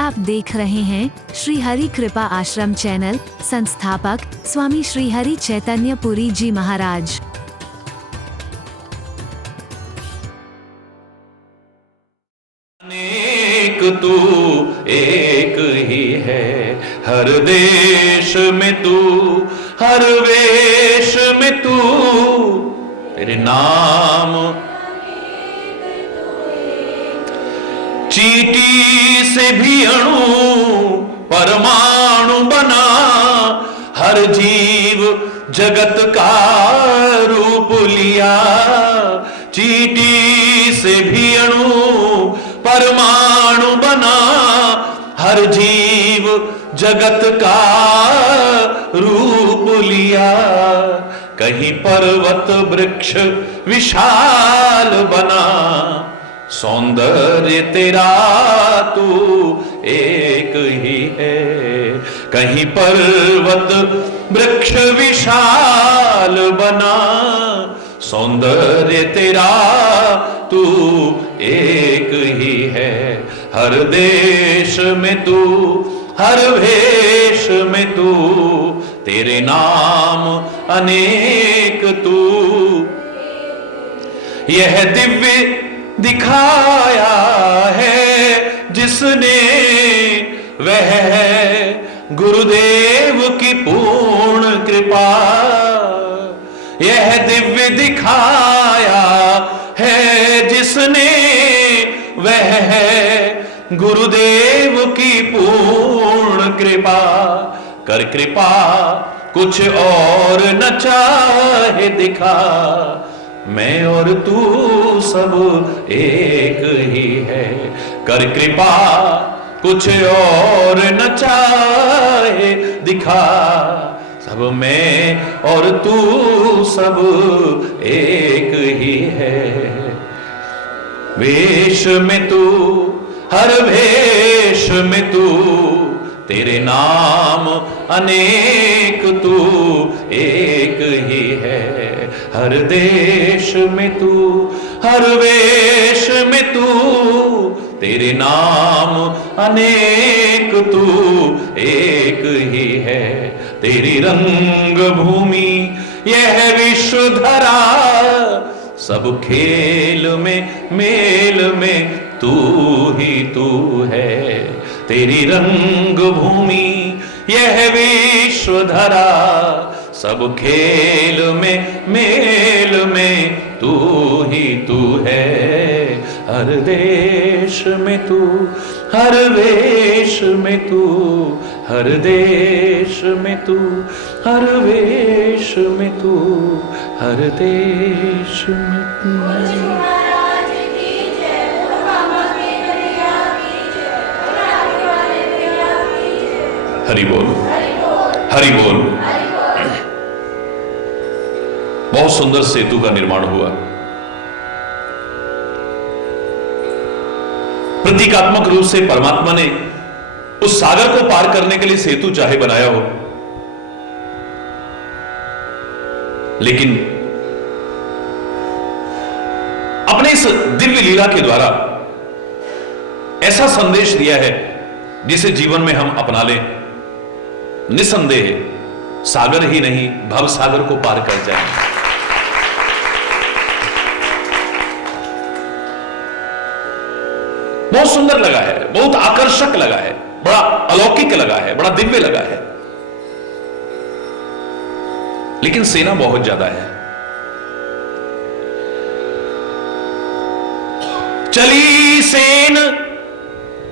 आप देख रहे हैं श्री हरि कृपा आश्रम चैनल। संस्थापक स्वामी श्री हरि चैतन्य पुरी जी महाराज। अनेक तू एक ही है, हर देश में तू, हर वेश में तू, तेरे नाम चींटी से भी अणु परमाणु बना, हर जीव जगत का रूप लिया। चींटी से भी अणु परमाणु बना, हर जीव जगत का रूप लिया। कहीं पर्वत वृक्ष विशाल बना, सौंदर्य तेरा तू एक ही है। कहीं पर्वत वृक्ष विशाल बना, सौंदर्य तेरा तू एक ही है। हर देश में तू, हर वेश में तू, तेरे नाम अनेक तू। यह दिव्य दिखाया है जिसने, वह है गुरुदेव की पूर्ण कृपा। यह दिव्य दिखाया है जिसने, वह है गुरुदेव की पूर्ण कृपा। कर कृपा कुछ और न चाहे दिखा, मैं और तू सब एक ही है। कर कृपा कुछ और न चाहे दिखा, सब मैं और तू सब एक ही है। वेश में तू, हर वेश में तू, तेरे नाम अनेक तू एक ही है। हर देश में तू, हर वेश में तू, तेरे नाम अनेक तू एक ही है। तेरी रंग भूमि यह विश्व धरा, सब खेल में मेल में तू ही तू है। तेरी रंग भूमि यह विश्व धरा, सब खेल में मेल में तू ही तू है। हर देश में तू, हर वेश में तू, हर देश में तू, हर वेश में तू, हर देश में तू। हरि बोल, हरि बोल। बहुत सुंदर सेतु का निर्माण हुआ। प्रतीकात्मक रूप से परमात्मा ने उस सागर को पार करने के लिए सेतु चाहे बनाया हो, लेकिन अपने इस दिव्य लीला के द्वारा ऐसा संदेश दिया है जिसे जीवन में हम अपना लें, निसंदेह सागर ही नहीं भव सागर को पार कर जाएंगे। बहुत सुंदर लगा है, बहुत आकर्षक लगा है, बड़ा अलौकिक लगा है, बड़ा दिव्य लगा है। लेकिन सेना बहुत ज्यादा है। चली सेन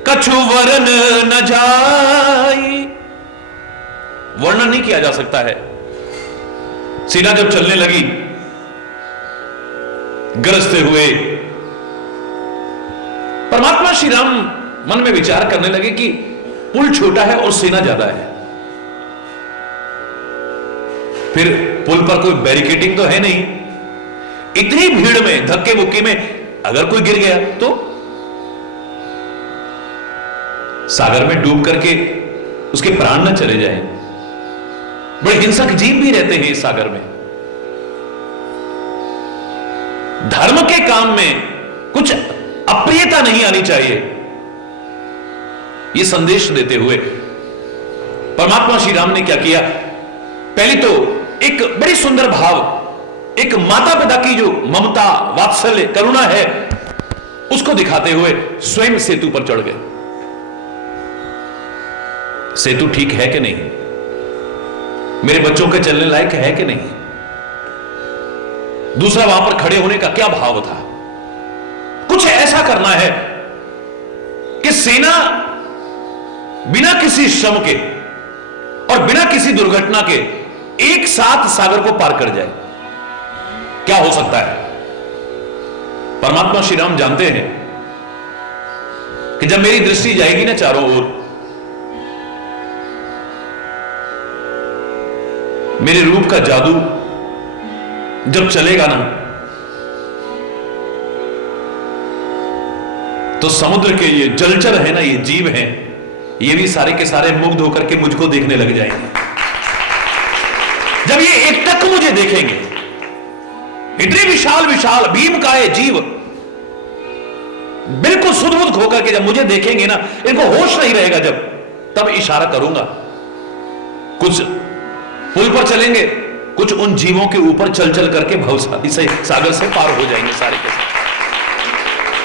कछु वरन न जाई, वर्णन नहीं किया जा सकता है। सेना जब चलने लगी गरजते हुए, परमात्मा श्री राम मन में विचार करने लगे कि पुल छोटा है और सेना ज्यादा है। फिर पुल पर कोई बैरिकेडिंग तो है नहीं, इतनी भीड़ में धक्के मुक्के में अगर कोई गिर गया तो सागर में डूब करके उसके प्राण न चले जाएं। बड़े हिंसक जीव भी रहते हैं इस सागर में। धर्म के काम में कुछ अप्रियता नहीं आनी चाहिए। ये संदेश देते हुए परमात्मा श्री राम ने क्या किया, पहले तो एक बड़ी सुंदर भाव, एक माता पिता की जो ममता, वात्सल्य, करुणा है, उसको दिखाते हुए स्वयं सेतु पर चढ़ गए। सेतु ठीक है कि नहीं, मेरे बच्चों के चलने लायक है कि नहीं। दूसरा, वहां पर खड़े होने का क्या भाव था, कुछ ऐसा करना है कि सेना बिना किसी श्रम के और बिना किसी दुर्घटना के एक साथ सागर को पार कर जाए। क्या हो सकता है? परमात्मा श्री राम जानते हैं कि जब मेरी दृष्टि जाएगी ना चारों ओर, मेरे रूप का जादू जब चलेगा ना, तो समुद्र के ये जलचर है ना, ये जीव हैं, ये भी सारे के सारे मुग्ध होकर के मुझको देखने लग जाएंगे। जब ये एकटक मुझे देखेंगे, इतने विशाल विशाल भीमकाय जीव बिल्कुल सुदबुद होकर के जब मुझे देखेंगे ना, इनको होश नहीं रहेगा। जब तब इशारा करूंगा, कुछ पुल पर चलेंगे, कुछ उन जीवों के ऊपर चल चल करके भवसागर से सागर से पार हो जाएंगे सारे के सारे।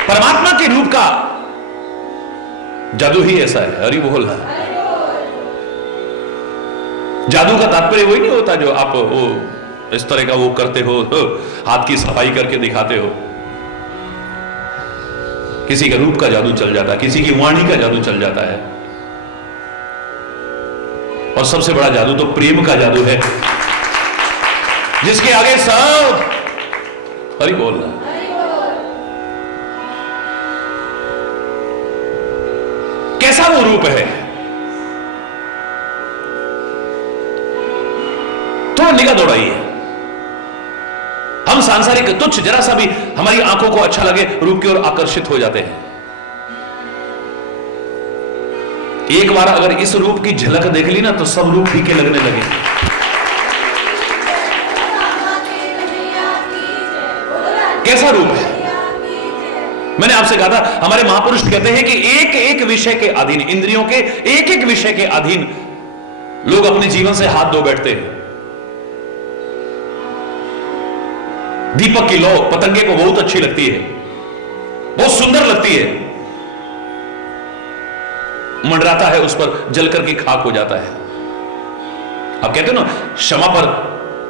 परमात्मा के रूप का जादू ही ऐसा है। हरि बोल। जादू का तात्पर्य वही नहीं होता जो आप वो इस तरह का वो करते हो, हाथ की सफाई करके दिखाते हो। किसी का रूप का जादू चल जाता है, किसी की वाणी का जादू चल जाता है, और सबसे बड़ा जादू तो प्रेम का जादू है, जिसके आगे सब हरि बोल रहा है। कैसा वो रूप है, तो निगाह दौड़ाइए। हम सांसारिक तुच्छ जरा सा भी हमारी आंखों को अच्छा लगे रूप की ओर आकर्षित हो जाते हैं। एक बार अगर इस रूप की झलक देख ली ना, तो सब रूप फीके लगने लगे। कैसा रूप है? मैंने आपसे कहा था, हमारे महापुरुष कहते हैं कि एक एक विषय के अधीन, इंद्रियों के एक एक विषय के अधीन लोग अपने जीवन से हाथ धो बैठते हैं। दीपक की लौ पतंगे को बहुत अच्छी लगती है, बहुत सुंदर लगती है, मंडराता है, उस पर जल करके खाक हो जाता है। आप कहते हो ना, क्षमा पर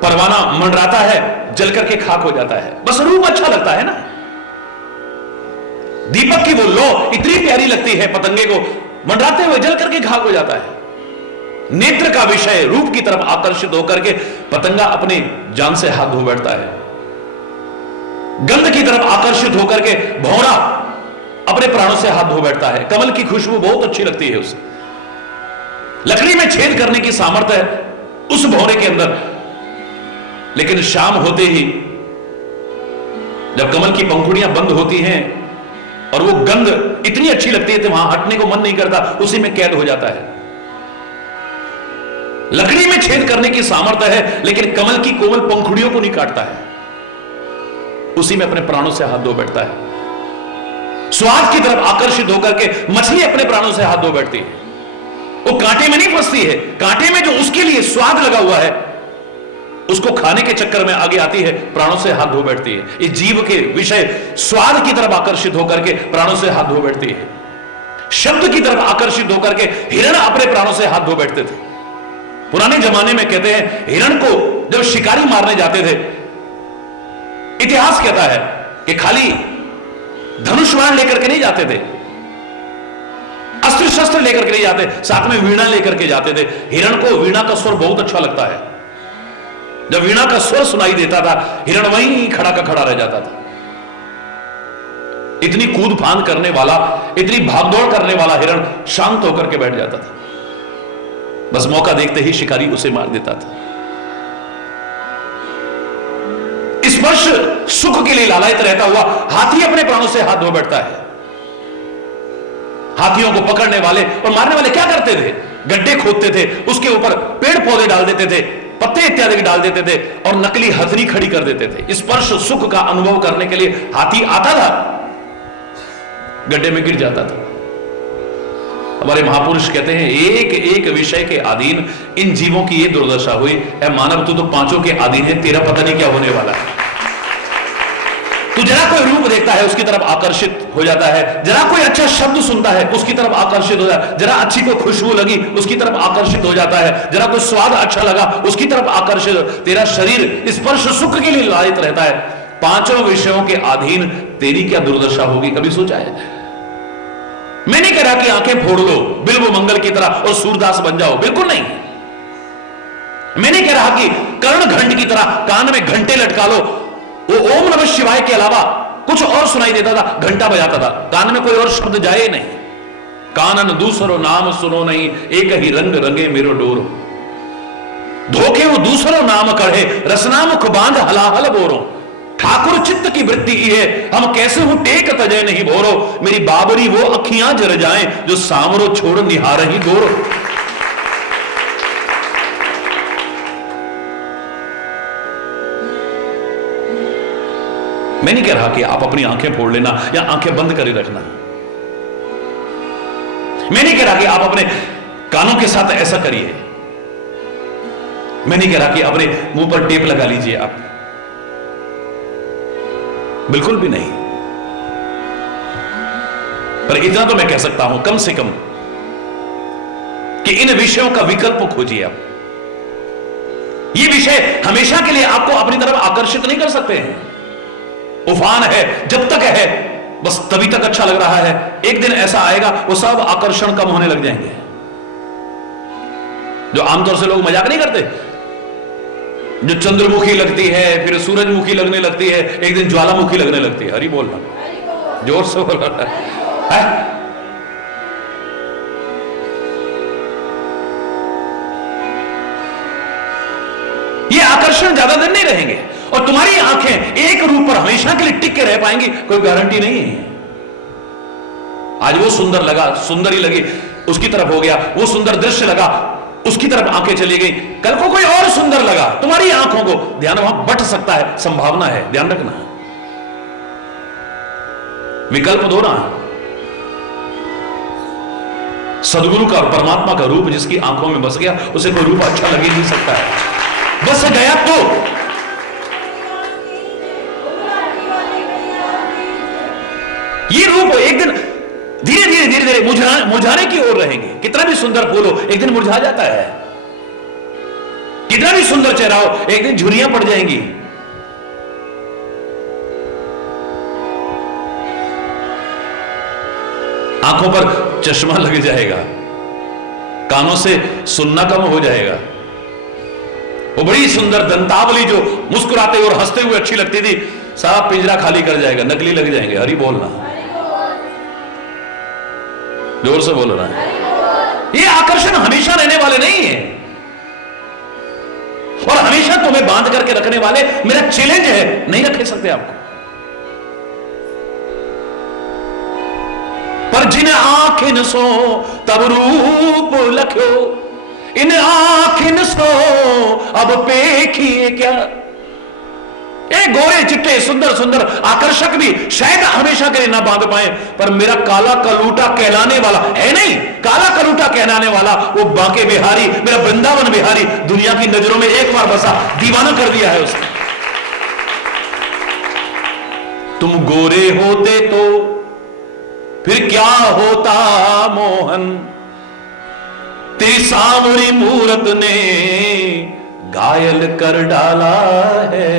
परवाना मंडराता है, जल करके खाक हो जाता है। बस रूप अच्छा लगता है ना। दीपक की वो लौ इतनी प्यारी लगती है, पतंगे को मंडराते हुए जल करके खाक हो जाता है। नेत्र का विषय रूप की तरफ आकर्षित होकर के पतंगा अपनी जान से हाथ धो बैठता है। गंध की तरफ आकर्षित होकर के भौरा अपने प्राणों से हाथ धो बैठता है। कमल की खुशबू बहुत अच्छी लगती है उसे। लकड़ी में छेद करने की सामर्थ्य है उस भौरे के अंदर, लेकिन शाम होते ही जब कमल की पंखुड़ियां बंद होती हैं और वो गंध इतनी अच्छी लगती है तो वहां हटने को मन नहीं करता, उसी में कैद हो जाता है। लकड़ी में छेद करने की सामर्थ्य है, लेकिन कमल की कोमल पंखुड़ियों को नहीं काटता है, उसी में अपने प्राणों से हाथ धो बैठता है। स्वाद की तरफ आकर्षित होकर के मछली अपने प्राणों से हाथ धो बैठती है। वो कांटे में नहीं फंसती है, कांटे में जो उसके लिए स्वाद लगा हुआ है उसको खाने के चक्कर में आगे आती है, प्राणों से हाथ धो बैठती है। इस जीव के विषय स्वाद की तरफ आकर्षित होकर के प्राणों से हाथ धो बैठती है। शब्द की तरफ आकर्षित होकर के हिरण अपने प्राणों से हाथ धो बैठते थे। पुराने जमाने में कहते हैं हिरण को जब शिकारी मारने जाते थे, इतिहास कहता है कि खाली धनुष बाण लेकर के नहीं जाते थे, अस्त्र शस्त्र लेकर के नहीं जाते, साथ में वीणा लेकर के जाते थे। हिरण को वीणा का स्वर बहुत अच्छा लगता है। जब वीणा का स्वर सुनाई देता था, हिरण वहीं खड़ा का खड़ा रह जाता था। इतनी कूद फांद करने वाला, इतनी भागदौड़ करने वाला हिरण शांत होकर के बैठ जाता था। बस मौका देखते ही शिकारी उसे मार देता था। स्पर्श सुख के लिए लालायित रहता हुआ हाथी अपने प्राणों से हाथ धो बैठता है। हाथियों को पकड़ने वाले और मारने वाले क्या करते थे? गड्ढे खोदते थे, उसके ऊपर पेड़ पौधे डाल देते थे, पत्ते इत्यादि डाल देते थे और नकली हथनी खड़ी कर देते थे। स्पर्श सुख का अनुभव करने के लिए हाथी आता था, गड्ढे में गिर जाता था। हमारे महापुरुष कहते हैं एक एक विषय के अधीन इन जीवों की ये दुर्दशा हुई। ऐ मानव तू तो पांचों के अधीन है, तेरा पता नहीं क्या होने वाला है। तू जरा कोई रूप देखता है उसकी तरफ आकर्षित हो जाता है, जरा कोई अच्छा शब्द सुनता है उसकी तरफ आकर्षित हो जाता है, जरा अच्छी कोई खुशबू लगी उसकी तरफ आकर्षित हो जाता है, जरा कोई स्वाद अच्छा लगा उसकी तरफ आकर्षित। तेरा शरीर स्पर्श सुख के लिए लालित रहता है। पांचों विषयों के अधीन तेरी क्या दुर्दशा होगी, कभी सोचा है? मैं नहीं कह रहा कि आंखें फोड़ लो बिल्व मंगल की तरह और सूरदास बन जाओ, बिल्कुल नहीं। मैं नहीं कह रहा कि कर्ण घंट की तरह कान में घंटे लटका लो, वो ओम नमः शिवाय के अलावा कुछ और सुनाई देता था, घंटा बजाता था, कान में कोई और शब्द जाए नहीं। कानन दूसरो नाम सुनो नहीं, एक ही रंग रंगे मेरो डोरो, धोखे वो दूसरो नाम कढ़े, रसना मुख बांध हलाहल बोरो, ठाकुर चित्त की वृत्ति है हम कैसे हूं टेक तजय नहीं भोरो, मेरी बाबरी वो अखियां जर जाएं जो सामरो छोड़ निहार ही गोरो। मैं नहीं कह रहा कि आप अपनी आंखें फोड़ लेना या आंखें बंद करे रखना। मैं नहीं कह रहा कि आप अपने कानों के साथ ऐसा करिए। मैं नहीं कह रहा कि अपने मुंह पर टेप लगा लीजिए आप, बिल्कुल भी नहीं। पर इतना तो मैं कह सकता हूं कम से कम कि इन विषयों का विकल्प खोजिए आप। ये विषय हमेशा के लिए आपको अपनी तरफ आकर्षित नहीं कर सकते हैं। उफान है, जब तक है बस तभी तक अच्छा लग रहा है, एक दिन ऐसा आएगा वो सब आकर्षण कम होने लग जाएंगे। जो आमतौर से लोग मजाक नहीं करते, जो चंद्रमुखी लगती है फिर सूरजमुखी लगने लगती है, एक दिन ज्वालामुखी लगने लगती है। हरी बोल रहा, जोर से बोल रहा है। ये आकर्षण ज्यादा दिन नहीं रहेंगे और तुम्हारी आंखें एक रूप पर हमेशा के लिए टिक के रह पाएंगी, कोई गारंटी नहीं है। आज वो सुंदर लगा, सुंदरी लगी, उसकी तरफ हो गया, वो सुंदर दृश्य लगा, उसकी तरफ आंखें चली गई, कल को कोई और सुंदर लगा, तुम्हारी आंखों को ध्यान वहां बट सकता है, संभावना है, ध्यान रखना। विकल्प दो ना। सदगुरु का और परमात्मा का रूप जिसकी आंखों में बस गया उसे कोई रूप अच्छा लग ही नहीं सकता है। बस गया तो ये रूप एक दिन धीरे धीरे धीरे धीरे मुरझाने की ओर रहेंगे। कितना भी सुंदर फूल हो एक दिन मुरझा जाता है, कितना भी सुंदर चेहरा हो एक दिन झुर्रियां पड़ जाएंगी। आंखों पर चश्मा लग जाएगा, कानों से सुनना कम हो जाएगा। वो बड़ी सुंदर दंतावली जो मुस्कुराते और हंसते हुए अच्छी लगती थी, सारा पिंजरा खाली कर जाएगा, नकली लग जाएंगे। हरी बोलना, जोर से बोल रहा है। ये आकर्षण हमेशा रहने वाले नहीं है और हमेशा तुम्हें बांध करके रखने वाले मेरा चैलेंज है, नहीं रख सकते आपको। पर जिन आंखिन सो तब रूप लख्यो, इन आंखिन सो अब पेखिए क्या। ये गोरे चिट्टे सुंदर सुंदर आकर्षक भी शायद हमेशा के लिए ना बांध पाए, पर मेरा काला कलूटा कहलाने वाला है नहीं, काला कलूटा कहलाने वाला वो बांके बिहारी, मेरा वृंदावन बिहारी दुनिया की नजरों में एक बार बसा, दीवाना कर दिया है उसने। तुम गोरे होते तो फिर क्या होता मोहन, तेरी सांवरी मूरत ने घायल कर डाला है।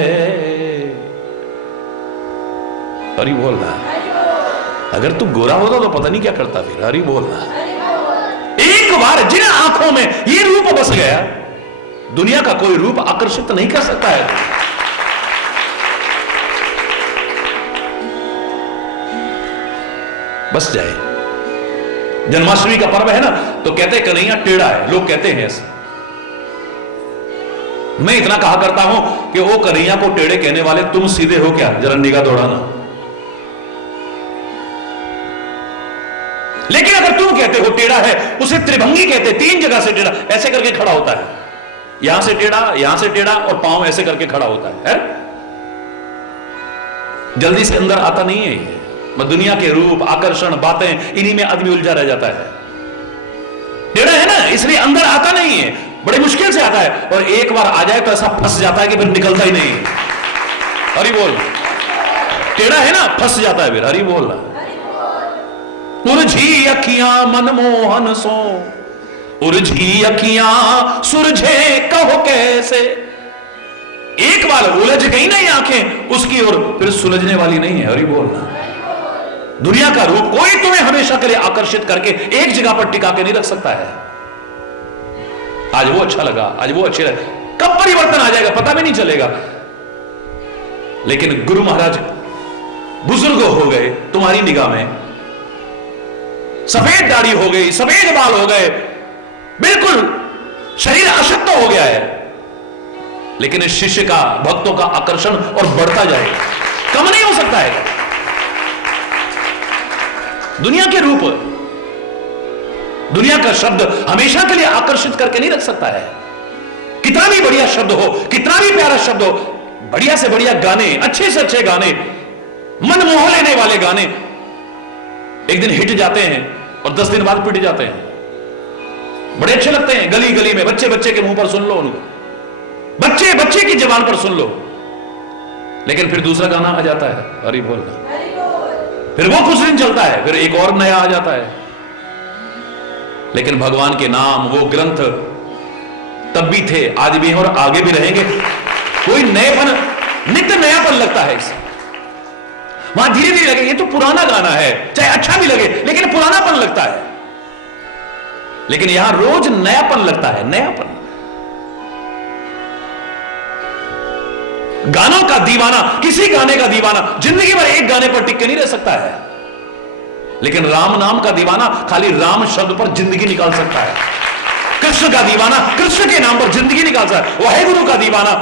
हरी बोलना। अगर तू गोरा होता तो पता नहीं क्या करता फिर। हरी बोलना। एक बार जिन आंखों में ये रूप बस गया, दुनिया का कोई रूप आकर्षित नहीं कर सकता है। बस जाए। जन्माष्टमी का पर्व है ना, तो कहते कन्हैया टेढ़ा है, लोग कहते हैं ऐसे। मैं इतना कहा करता हूं कि वो कन्हैया को टेढ़े कहने वाले तुम सीधे हो क्या, जरा निगाह दौड़ाना। लेकिन अगर तुम कहते हो टेढ़ा है, उसे त्रिभंगी कहते, तीन जगह से टेढ़ा, ऐसे करके खड़ा होता है, यहां से टेढ़ा, यहां से टेढ़ा और पांव ऐसे करके खड़ा होता है? जल्दी से अंदर आता नहीं है ये। दुनिया के रूप, आकर्षण, बातें, इन्हीं में आदमी उलझा रह जाता है। इसलिए अंदर आता नहीं है, बड़े मुश्किल से आता है, और एक बार आ जाए तो ऐसा फंस जाता है कि फिर निकलता ही नहीं है। हरि बोल। टेढ़ा है ना, फंस जाता है फिर। हरि बोल। उलझी अखियां मनमोहन सो, उलझी अखियां सुरझे कहो कैसे। एक बार उलझ गई ना ये आंखें उसकी ओर, फिर सुलझने वाली नहीं है। हरि बोल। दुनिया का रूप कोई तुम्हें हमेशा के लिए आकर्षित करके एक जगह पर टिका के नहीं रख सकता है। आज वो अच्छा लगा, आज वो अच्छे लगे, कब परिवर्तन आ जाएगा पता भी नहीं चलेगा। लेकिन गुरु महाराज बुजुर्ग हो गए तुम्हारी निगाह में, सफेद दाढ़ी हो गई, सफेद बाल हो गए, बिल्कुल शरीर अशक्त हो गया है, लेकिन इस शिष्य का, भक्तों का आकर्षण और बढ़ता जाएगा, कम नहीं हो सकता है। दुनिया के रूप, दुनिया का शब्द हमेशा के लिए आकर्षित करके नहीं रख सकता है। कितना भी बढ़िया शब्द हो, कितना भी प्यारा शब्द हो, बढ़िया से बढ़िया गाने, अच्छे से अच्छे गाने, मन मोह लेने वाले गाने एक दिन हिट जाते हैं और 10 दिन बाद पिट जाते हैं। बड़े अच्छे लगते हैं, गली गली में, बच्चे बच्चे के मुंह पर सुन लो उनको, बच्चे बच्चे की जबान पर सुन लो, लेकिन फिर दूसरा गाना आ जाता है। हरि बोलना, फिर वो कुछ दिन चलता है, फिर एक और नया आ जाता है। लेकिन भगवान के नाम, वो ग्रंथ तब भी थे, आज भी हैं और आगे भी रहेंगे। कोई नएपन, नित्य नयापन लगता है इसे। वहां धीरे धीरे लगे ये तो पुराना गाना है, चाहे अच्छा भी लगे लेकिन पुरानापन लगता है। लेकिन यहां रोज नयापन लगता है, नयापन। गानों का दीवाना, किसी गाने का दीवाना जिंदगी भर एक गाने पर टिक के नहीं रह सकता है, लेकिन राम नाम का दीवाना खाली राम शब्द पर जिंदगी निकाल सकता है। कृष्ण का दीवाना कृष्ण के नाम पर जिंदगी निकाल सकता है। वाहेगुरु का दीवाना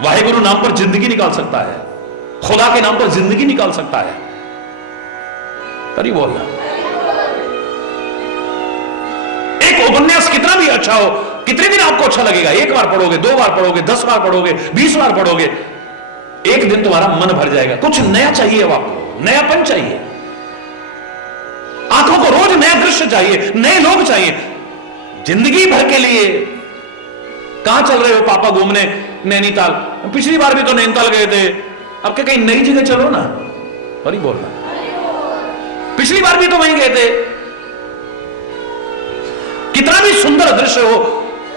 वाहेगुरु नाम पर जिंदगी निकाल सकता है। खुदा के नाम पर जिंदगी निकाल सकता है। करीब बोलना। एक उपन्यास कितना भी अच्छा हो, कितने दिन आपको अच्छा लगेगा, एक बार पढ़ोगे, 2 बार पढ़ोगे, 10 बार पढ़ोगे, 20 बार पढ़ोगे, एक दिन तुम्हारा मन भर जाएगा। कुछ नया चाहिए आपको, नयापन चाहिए, आंखों को रोज नया दृश्य चाहिए, नए लोग चाहिए। जिंदगी भर के लिए कहां चल रहे हो पापा घूमने? नैनीताल। पिछली बार भी तो नैनीताल गए थे, अब क्या कहीं नई जगह चलो ना। और ही बोलना, पिछली बार भी तो वहीं गए थे। कितना भी सुंदर दृश्य हो,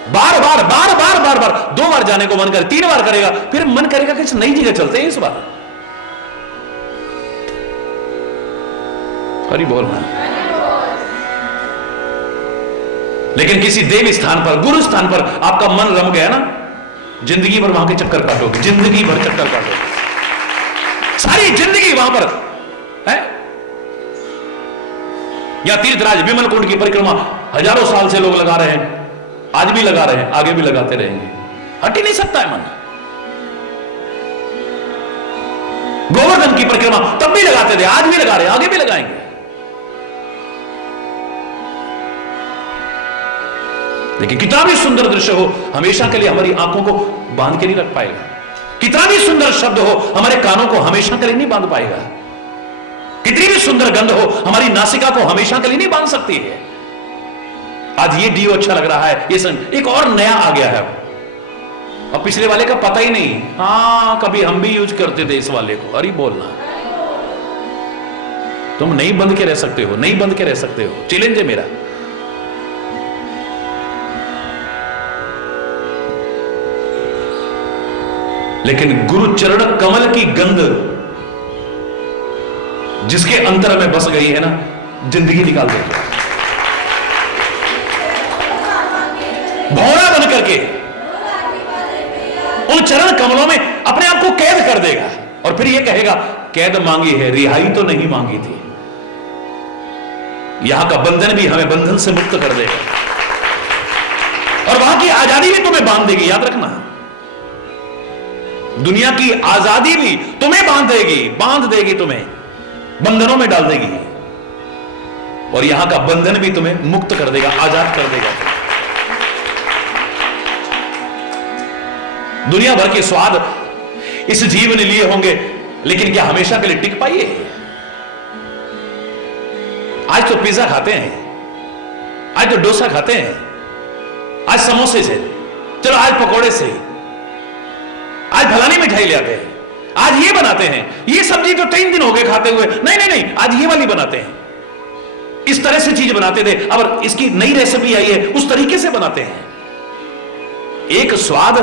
बार बार बार बार बार बार 2 बार जाने को मन करे, 3 बार करेगा, फिर मन करेगा कि नई जगह चलते हैं इस बार। हरि बोलना। लेकिन किसी देव स्थान पर, गुरु स्थान पर आपका मन रम गया ना, जिंदगी भर वहां के चक्कर काटोगे, जिंदगी भर चक्कर काटोगे, सारी जिंदगी वहां पर है। या तीर्थराज विमल कुंड की परिक्रमा हजारों साल से लोग लगा रहे हैं, आज भी लगा रहे हैं, आगे भी लगाते रहेंगे, हट ही नहीं सकता है मन। गोवर्धन की परिक्रमा तब भी लगाते थे, आज भी लगा रहे हैं, आगे भी लगाएंगे। लेकिन कितना भी सुंदर दृश्य हो, हमेशा के लिए हमारी आंखों को बांध के नहीं रख पाएगा। कितना भी सुंदर शब्द हो, हमारे कानों को हमेशा के लिए नहीं बांध पाएगा। कितनी भी सुंदर गंध हो, हमारी नासिका को हमेशा के लिए नहीं बांध सकती है। आज ये डीओ अच्छा लग रहा है, ये एक और नया आ गया है, और पिछले वाले का पता ही नहीं। हाँ, कभी हम भी यूज करते थे इस वाले को। अरे बोलना, तुम नहीं बंद के रह सकते हो, नहीं बंद के रह सकते हो, चैलेंज है मेरा। लेकिन गुरु चरण कमल की गंध जिसके अंतर में बस गई है ना, जिंदगी निकाल देगी। भौरा बन करके उन चरण कमलों में अपने आप को कैद कर देगा, और फिर यह कहेगा कैद मांगी है, रिहाई तो नहीं मांगी थी। यहां का बंधन भी हमें बंधन से मुक्त कर देगा, और वहां की आजादी भी तुम्हें बांध देगी। याद रखना, दुनिया की आजादी भी तुम्हें बांध देगी, तुम्हें बंधनों में डाल देगी, और यहां का बंधन भी तुम्हें मुक्त कर देगा, आजाद कर देगा। दुनिया भर के स्वाद इस जीव ने लिए होंगे, लेकिन क्या हमेशा के लिए टिक पाइए? आज तो पिज्जा खाते हैं, आज तो डोसा खाते हैं, आज समोसे से, चलो आज पकोड़े से, आज फलानी मिठाई ले आते हैं, आज ये बनाते हैं, ये सब्जी तो 3 दिन हो गए खाते हुए, नहीं नहीं नहीं आज ये वाली बनाते हैं। इस तरह से चीज बनाते थे, अब इसकी नई रेसिपी आई है, उस तरीके से बनाते हैं। एक स्वाद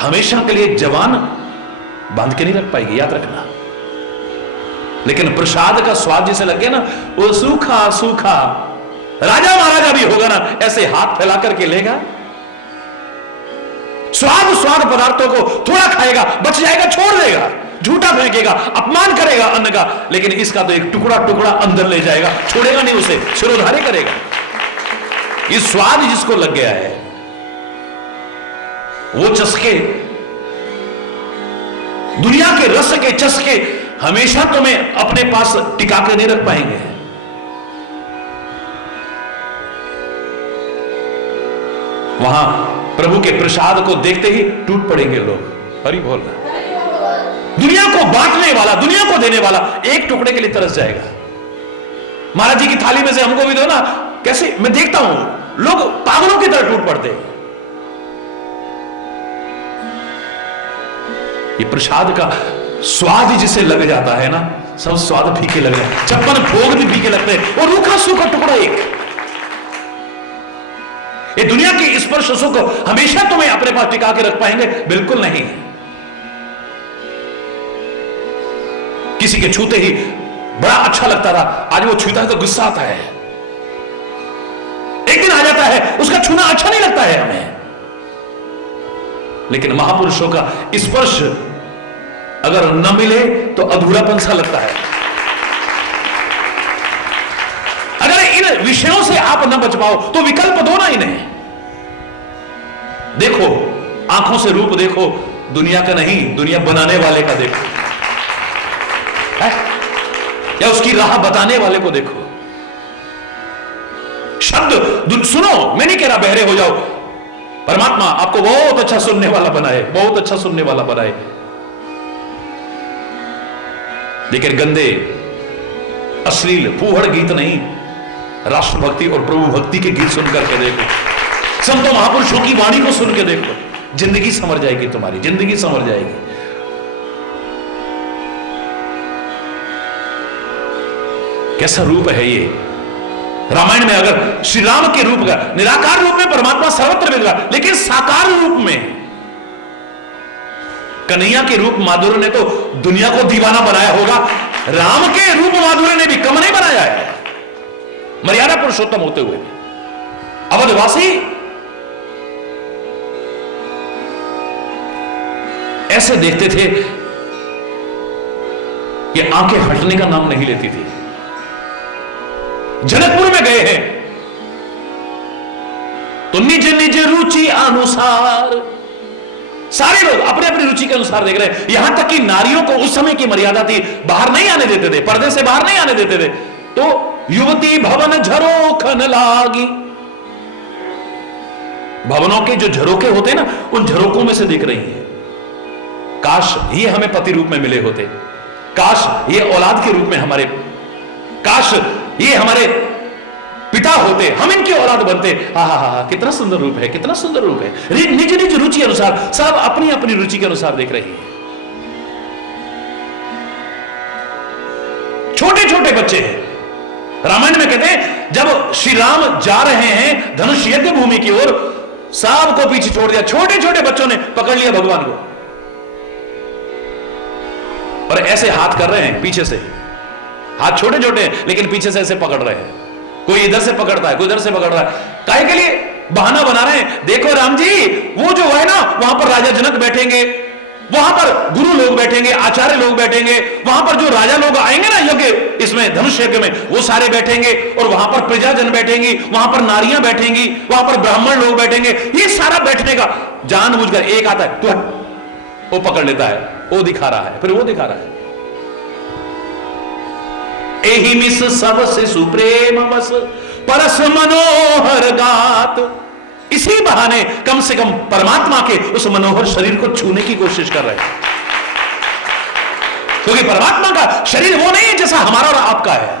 हमेशा के लिए जवान बांध के नहीं रख पाएगी, याद रखना। लेकिन प्रसाद का स्वाद जिसे लगे ना, वो सूखा सूखा, राजा महाराजा भी होगा ना ऐसे हाथ फैला करके लेगा, स्वाद पदार्थों को थोड़ा खाएगा, बच जाएगा छोड़ देगा, झूठा फेंकेगा, अपमान करेगा अन्न का, लेकिन इसका तो एक टुकड़ा टुकड़ा अंदर ले जाएगा, छोड़ेगा नहीं उसे, सिरोधार्य करेगा। ये स्वाद जिसको लग गया है, वो चस्के, दुनिया के रस के चस्के हमेशा तुम्हें अपने पास टिका के नहीं रख पाएंगे। वहां प्रभु के प्रसाद को देखते ही टूट पड़ेंगे लोग। हरि बोल रहा, दुनिया को बांटने वाला, दुनिया को देने वाला एक टुकड़े के लिए तरस जाएगा। महाराज जी की थाली में से हमको भी दो ना, कैसे मैं देखता हूं लोग पागलों की तरह टूट पड़ते हैं। ये प्रसाद का स्वाद जिसे लग जाता है ना, सब स्वाद फीके लग जाते हैं, 56 भोग भी फीके लगते हैं, और रूखा सूखा टुकड़ा एक। ये दुनिया की स्पर्श सुख हमेशा तुम्हें अपने पास टिका के रख पाएंगे? बिल्कुल नहीं। किसी के छूते ही बड़ा अच्छा लगता था, आज वो छूता है तो गुस्सा आता है। एक दिन आ जाता है उसका छूना अच्छा नहीं लगता है हमें। लेकिन महापुरुषों का स्पर्श अगर न मिले तो अधूरापन सा लगता है। अगर इन विषयों से आप न बच पाओ तो विकल्प दो ना इन्हें। देखो, आंखों से रूप देखो, दुनिया का नहीं, दुनिया बनाने वाले का देखो, है? या उसकी राह बताने वाले को देखो। शब्द सुनो, मैं नहीं कह रहा बहरे हो जाओ। परमात्मा आपको बहुत अच्छा सुनने वाला बनाए, बहुत अच्छा सुनने वाला बनाए। लेकिन गंदे, अश्लील, फूहड़ गीत नहीं, राष्ट्रभक्ति और प्रभु भक्ति के गीत सुनकर के देखो, संतों महापुरुषों की वाणी को सुन के देखो, जिंदगी संवर जाएगी, तुम्हारी जिंदगी संवर जाएगी। कैसा रूप है ये! रामायण में अगर श्री राम के रूप का, निराकार रूप में परमात्मा सर्वत्र विद्यमान, लेकिन साकार रूप में कन्हैया के रूप माधुर्य ने तो दुनिया को दीवाना बनाया होगा, राम के रूप माधुर्य ने भी कम नहीं बनाया है, मर्यादा पुरुषोत्तम होते हुए। अवधवासी ऐसे देखते थे कि आंखें हटने का नाम नहीं लेती थी। जनकपुर में गए हैं तो निज निज रुचि अनुसार सारे लोग अपने अपनी रुचि के अनुसार देख रहे हैं। यहां तक कि नारियों को उस समय की मर्यादा थी, बाहर नहीं आने देते थे, पर्दे से बाहर नहीं आने देते थे। तो युवती भवन झरोखन लागी, भवनों के जो झरोखे होते हैं ना, उन झरोकों में से दिख रही है। काश ये हमें पति रूप में मिले होते, काश ये औलाद के रूप में हमारे, काश ये हमारे पिता होते, हम इनकी औलाद बनते। हा, कितना सुंदर रूप है, कितना सुंदर रूप है। निज निज रुचि अनुसार, सब अपनी अपनी रुचि के अनुसार देख रही है। छोटे छोटे बच्चे हैं, रामायण में कहते हैं जब श्री राम जा रहे हैं धनुष यज्ञ भूमि की ओर, सबको पीछे छोड़ दिया, छोटे छोटे बच्चों ने पकड़ लिया भगवान को, और ऐसे हाथ कर रहे हैं पीछे से, हाथ छोटे छोटे हैं लेकिन पीछे से ऐसे पकड़ रहे हैं। कोई इधर से पकड़ता है, कोई इधर से पकड़ रहा है, काहे के लिए? बहाना बना रहे हैं। देखो राम जी, वो जो है ना, वहां पर राजा जनक बैठेंगे, वहां पर गुरु लोग बैठेंगे, आचार्य लोग बैठेंगे, वहां पर जो राजा लोग आएंगे ना यज्ञ, इसमें धनुष यज्ञ में, वो सारे बैठेंगे, और वहां पर प्रजाजन बैठेंगी, वहां पर नारियां बैठेंगी, वहां पर ब्राह्मण लोग बैठेंगे। ये सारा बैठने का जानबूझकर एक आता है, तू वो पकड़ लेता है, वो दिखा रहा है, फिर वो दिखा रहा है। एहि मिस सब से सुप्रेम बस परस मनोहर गात। इसी बहाने कम से कम परमात्मा के उस मनोहर शरीर को छूने की कोशिश कर रहे हैं, क्योंकि परमात्मा का शरीर वो नहीं है जैसा हमारा और आपका है।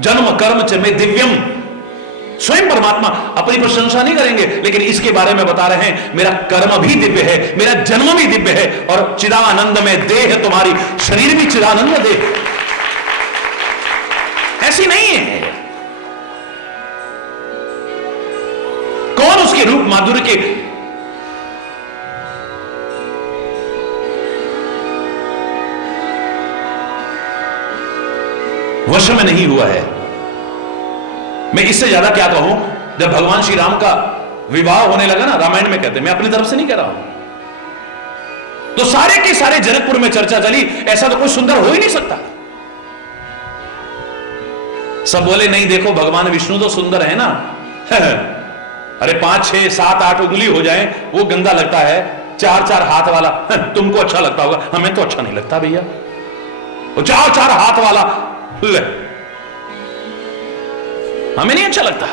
जन्म कर्म च में दिव्यम स्वयं परमात्मा अपनी प्रशंसा नहीं करेंगे, लेकिन इसके बारे में बता रहे हैं मेरा कर्म भी दिव्य है, मेरा जन्म भी दिव्य है, और चिदानंद में देह तुम्हारी, शरीर भी चिदानंद देह, ऐसी नहीं है। कौन उसके रूप माधुर्य के वश में नहीं हुआ है? मैं इससे ज्यादा क्या कहूं? जब भगवान श्री राम का विवाह होने लगा ना, रामायण में कहते हैं, मैं अपनी तरफ से नहीं कह रहा हूं, तो सारे के सारे जनकपुर में चर्चा चली, ऐसा तो कोई सुंदर हो ही नहीं सकता। सब बोले नहीं, देखो भगवान विष्णु तो सुंदर है ना। अरे 5, 6, 7, 8 उंगली हो जाए वो गंदा लगता है, 4, 4 हाथ वाला तुमको अच्छा लगता होगा, हमें तो अच्छा नहीं लगता भैया। वो 4, 4 हाथ वाला हमें नहीं अच्छा लगता।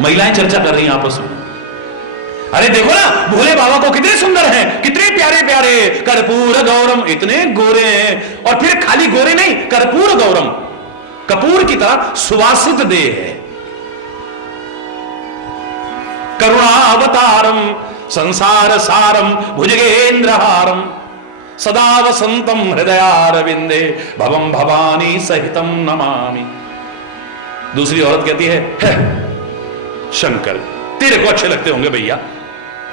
महिलाएं चर्चा कर रही हैं आपस में, अरे देखो ना भोले बाबा को कितने सुंदर हैं, कितने प्यारे प्यारे, कर्पूर गौरम, इतने गोरे हैं, और फिर खाली गोरे नहीं, कर्पूर गौरम, कपूर की तरह सुवासित देह है, करुणावतारम संसार सारम भुजगेंद्रहारम सदा वसंतम हृदयारविंदे भवम भवानी सहितम नमामि। दूसरी औरत कहती है शंकर तेरे को अच्छे लगते होंगे भैया,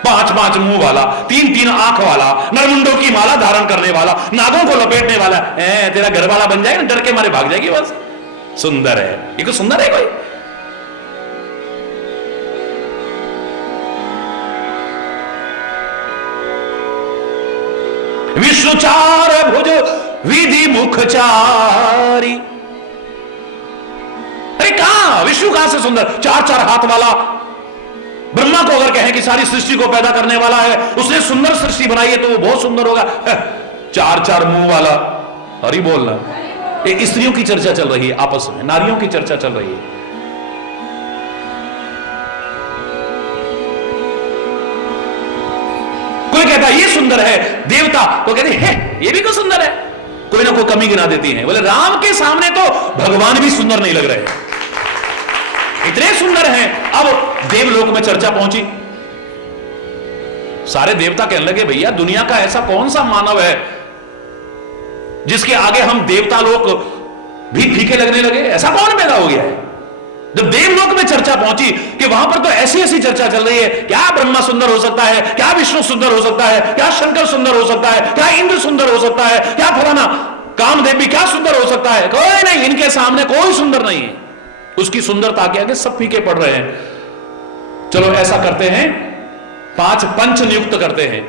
5-5 मुंह वाला, 3-3 आंख वाला, नरमुंडों की माला धारण करने वाला, नागों को लपेटने वाला, तेरा घर वाला बन जाएगा, डर के मारे भाग जाएगी बस। सुंदर है, ये को सुंदर है कोई? विष्णुचार भुज विधि मुखचारी, अरे कहां विष्णु कहां से सुंदर? 4-4 हाथ वाला। ब्रह्मा को अगर कहें कि सारी सृष्टि को पैदा करने वाला है, उसने सुंदर सृष्टि बनाई है, तो वो बहुत सुंदर होगा। 4-4 मुंह वाला, हरि बोलना। ये स्त्रियों की चर्चा चल रही है आपस में, नारियों की चर्चा चल रही है। कोई कहता है ये सुंदर है, देवता तो कहते हैं ये भी को सुंदर है, कोई ना कोई कमी गिना देती हैं। बोले राम के सामने तो भगवान भी सुंदर नहीं लग रहे, इतने सुंदर हैं। अब देवलोक में चर्चा पहुंची, सारे देवता कहने लगे भैया दुनिया का ऐसा कौन सा मानव है जिसके आगे हम देवता लोग भी फीके लगने लगे? ऐसा कौन पैदा हो गया है? जब देवलोक में चर्चा पहुंची कि वहां पर तो ऐसी ऐसी चर्चा चल रही है, क्या ब्रह्मा सुंदर हो सकता है, क्या विष्णु सुंदर हो सकता है, क्या शंकर सुंदर हो सकता है, क्या इंद्र सुंदर हो सकता है, क्या फलाना कामदेव भी क्या सुंदर हो सकता है? कोई नहीं, इनके सामने कोई सुंदर नहीं है। उसकी सुंदरता के आगे सब फीके पड़ रहे हैं। चलो ऐसा करते हैं, 5 पंच नियुक्त करते हैं,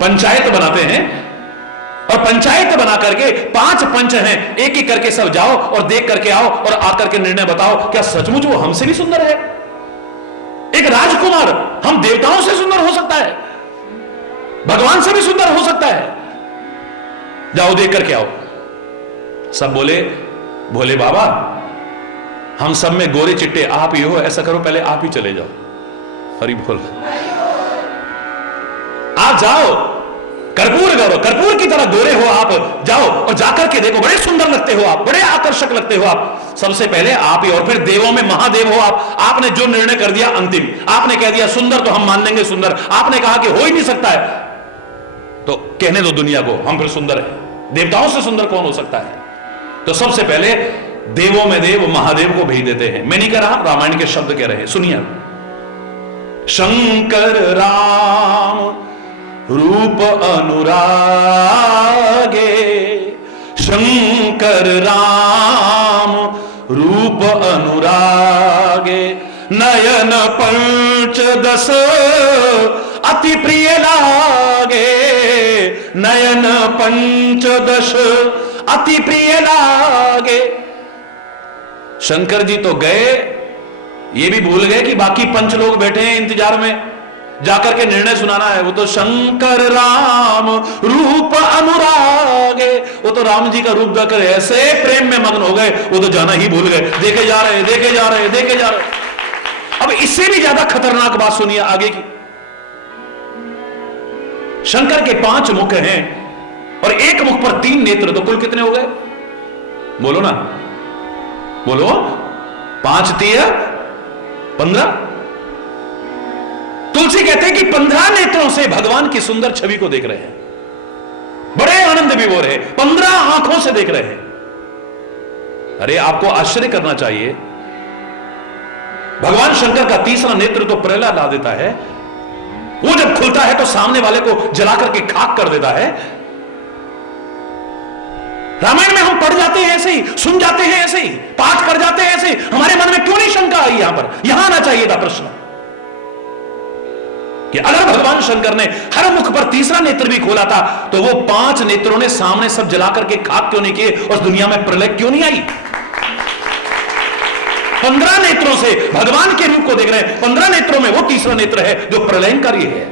पंचायत बनाते हैं, और पंचायत बना करके 5 पंच हैं, एक एक करके सब जाओ और देख करके आओ और आकर के निर्णय बताओ क्या सचमुच वो हमसे भी सुंदर है? एक राजकुमार हम देवताओं से सुंदर हो सकता है, भगवान से भी सुंदर हो सकता है? जाओ देख करके आओ। सब बोले भोले बाबा हम सब में गोरे चिट्टे आप ही हो, ऐसा करो पहले आप ही चले जाओ। हरि बोल, आप जाओ, कर्पूर गौरव, कर्पूर की तरह गोरे हो आप, जाओ और जाकर के देखो, बड़े सुंदर लगते हो आप, बड़े आकर्षक लगते हो आप। सबसे पहले आप ही, और फिर देवों में महादेव हो आप। आपने जो निर्णय कर दिया अंतिम, आपने कह दिया सुंदर तो हम मान लेंगे सुंदर, आपने कहा कि हो ही नहीं सकता है तो कहने दो दुनिया को हम फिर सुंदर है, देवताओं से सुंदर कौन हो सकता है? तो सबसे पहले देवों में देव महादेव को भेज देते हैं। मैं नहीं कह रहा, रामायण के शब्द कह रहे हैं, सुनिए। शंकर राम रूप अनुरागे, शंकर राम रूप अनुरागे, नयन पंचदश अति प्रिय लागे, नयन पंचदश अति प्रिय लागे। शंकर जी तो गए, ये भी भूल गए कि बाकी पंच लोग बैठे हैं इंतजार में, जाकर के निर्णय सुनाना है। वो तो शंकर राम रूप अनुरागे, वो तो राम जी का रूप देखकर ऐसे प्रेम में मग्न हो गए, वो तो जाना ही भूल गए। देखे जा रहे, देखे जा रहे, देखे जा रहे। अब इससे भी ज्यादा खतरनाक बात सुनिए आगे की। शंकर के 5 मुख हैं और एक मुख पर 3 नेत्र, तो कुल कितने हो गए? बोलो ना, बोलो। 5 तिया 15। तुलसी कहते हैं कि 15 नेत्रों से भगवान की सुंदर छवि को देख रहे हैं, बड़े आनंद विभोर है, 15 आंखों से देख रहे हैं। अरे आपको आश्चर्य करना चाहिए, भगवान शंकर का तीसरा नेत्र तो प्रलय ला देता है। वो जब खुलता है तो सामने वाले को जला करके खाक कर देता है। रामायण में हम पढ़ जाते हैं ऐसे ही, सुन जाते हैं ऐसे ही, पाठ कर जाते हैं ऐसे ही, हमारे मन में क्यों नहीं शंका आई? यहां पर यहां आना चाहिए था प्रश्न कि अगर भगवान शंकर ने हर मुख पर तीसरा नेत्र भी खोला था तो वो 5 नेत्रों ने सामने सब जला करके खाक क्यों नहीं किए? उस दुनिया में प्रलय क्यों नहीं आई? 15 नेत्रों से भगवान के रूप को देख रहे हैं। 15 नेत्रों में वो तीसरा नेत्र है जो प्रलयंकारी है,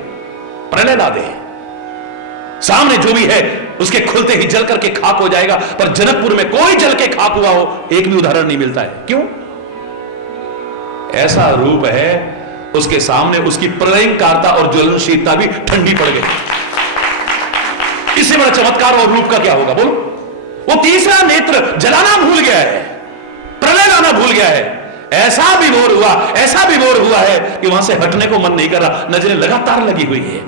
प्रलय ला दे। सामने जो भी है उसके खुलते ही जल करके खाक हो जाएगा। पर जनकपुर में कोई जल के खाक हुआ हो एक भी उदाहरण नहीं मिलता है। क्यों? ऐसा रूप है, उसके सामने उसकी प्रलयंकारता और ज्वलनशीलता भी ठंडी पड़ गई। इससे बड़ा चमत्कार और रूप का क्या होगा बोलो? वो तीसरा नेत्र जलाना भूल गया है, प्रलय लाना भूल गया है। ऐसा विभोर हुआ, ऐसा विभोर हुआ है कि वहां से हटने को मन नहीं कर रहा, नजरें लगातार लगी हुई है।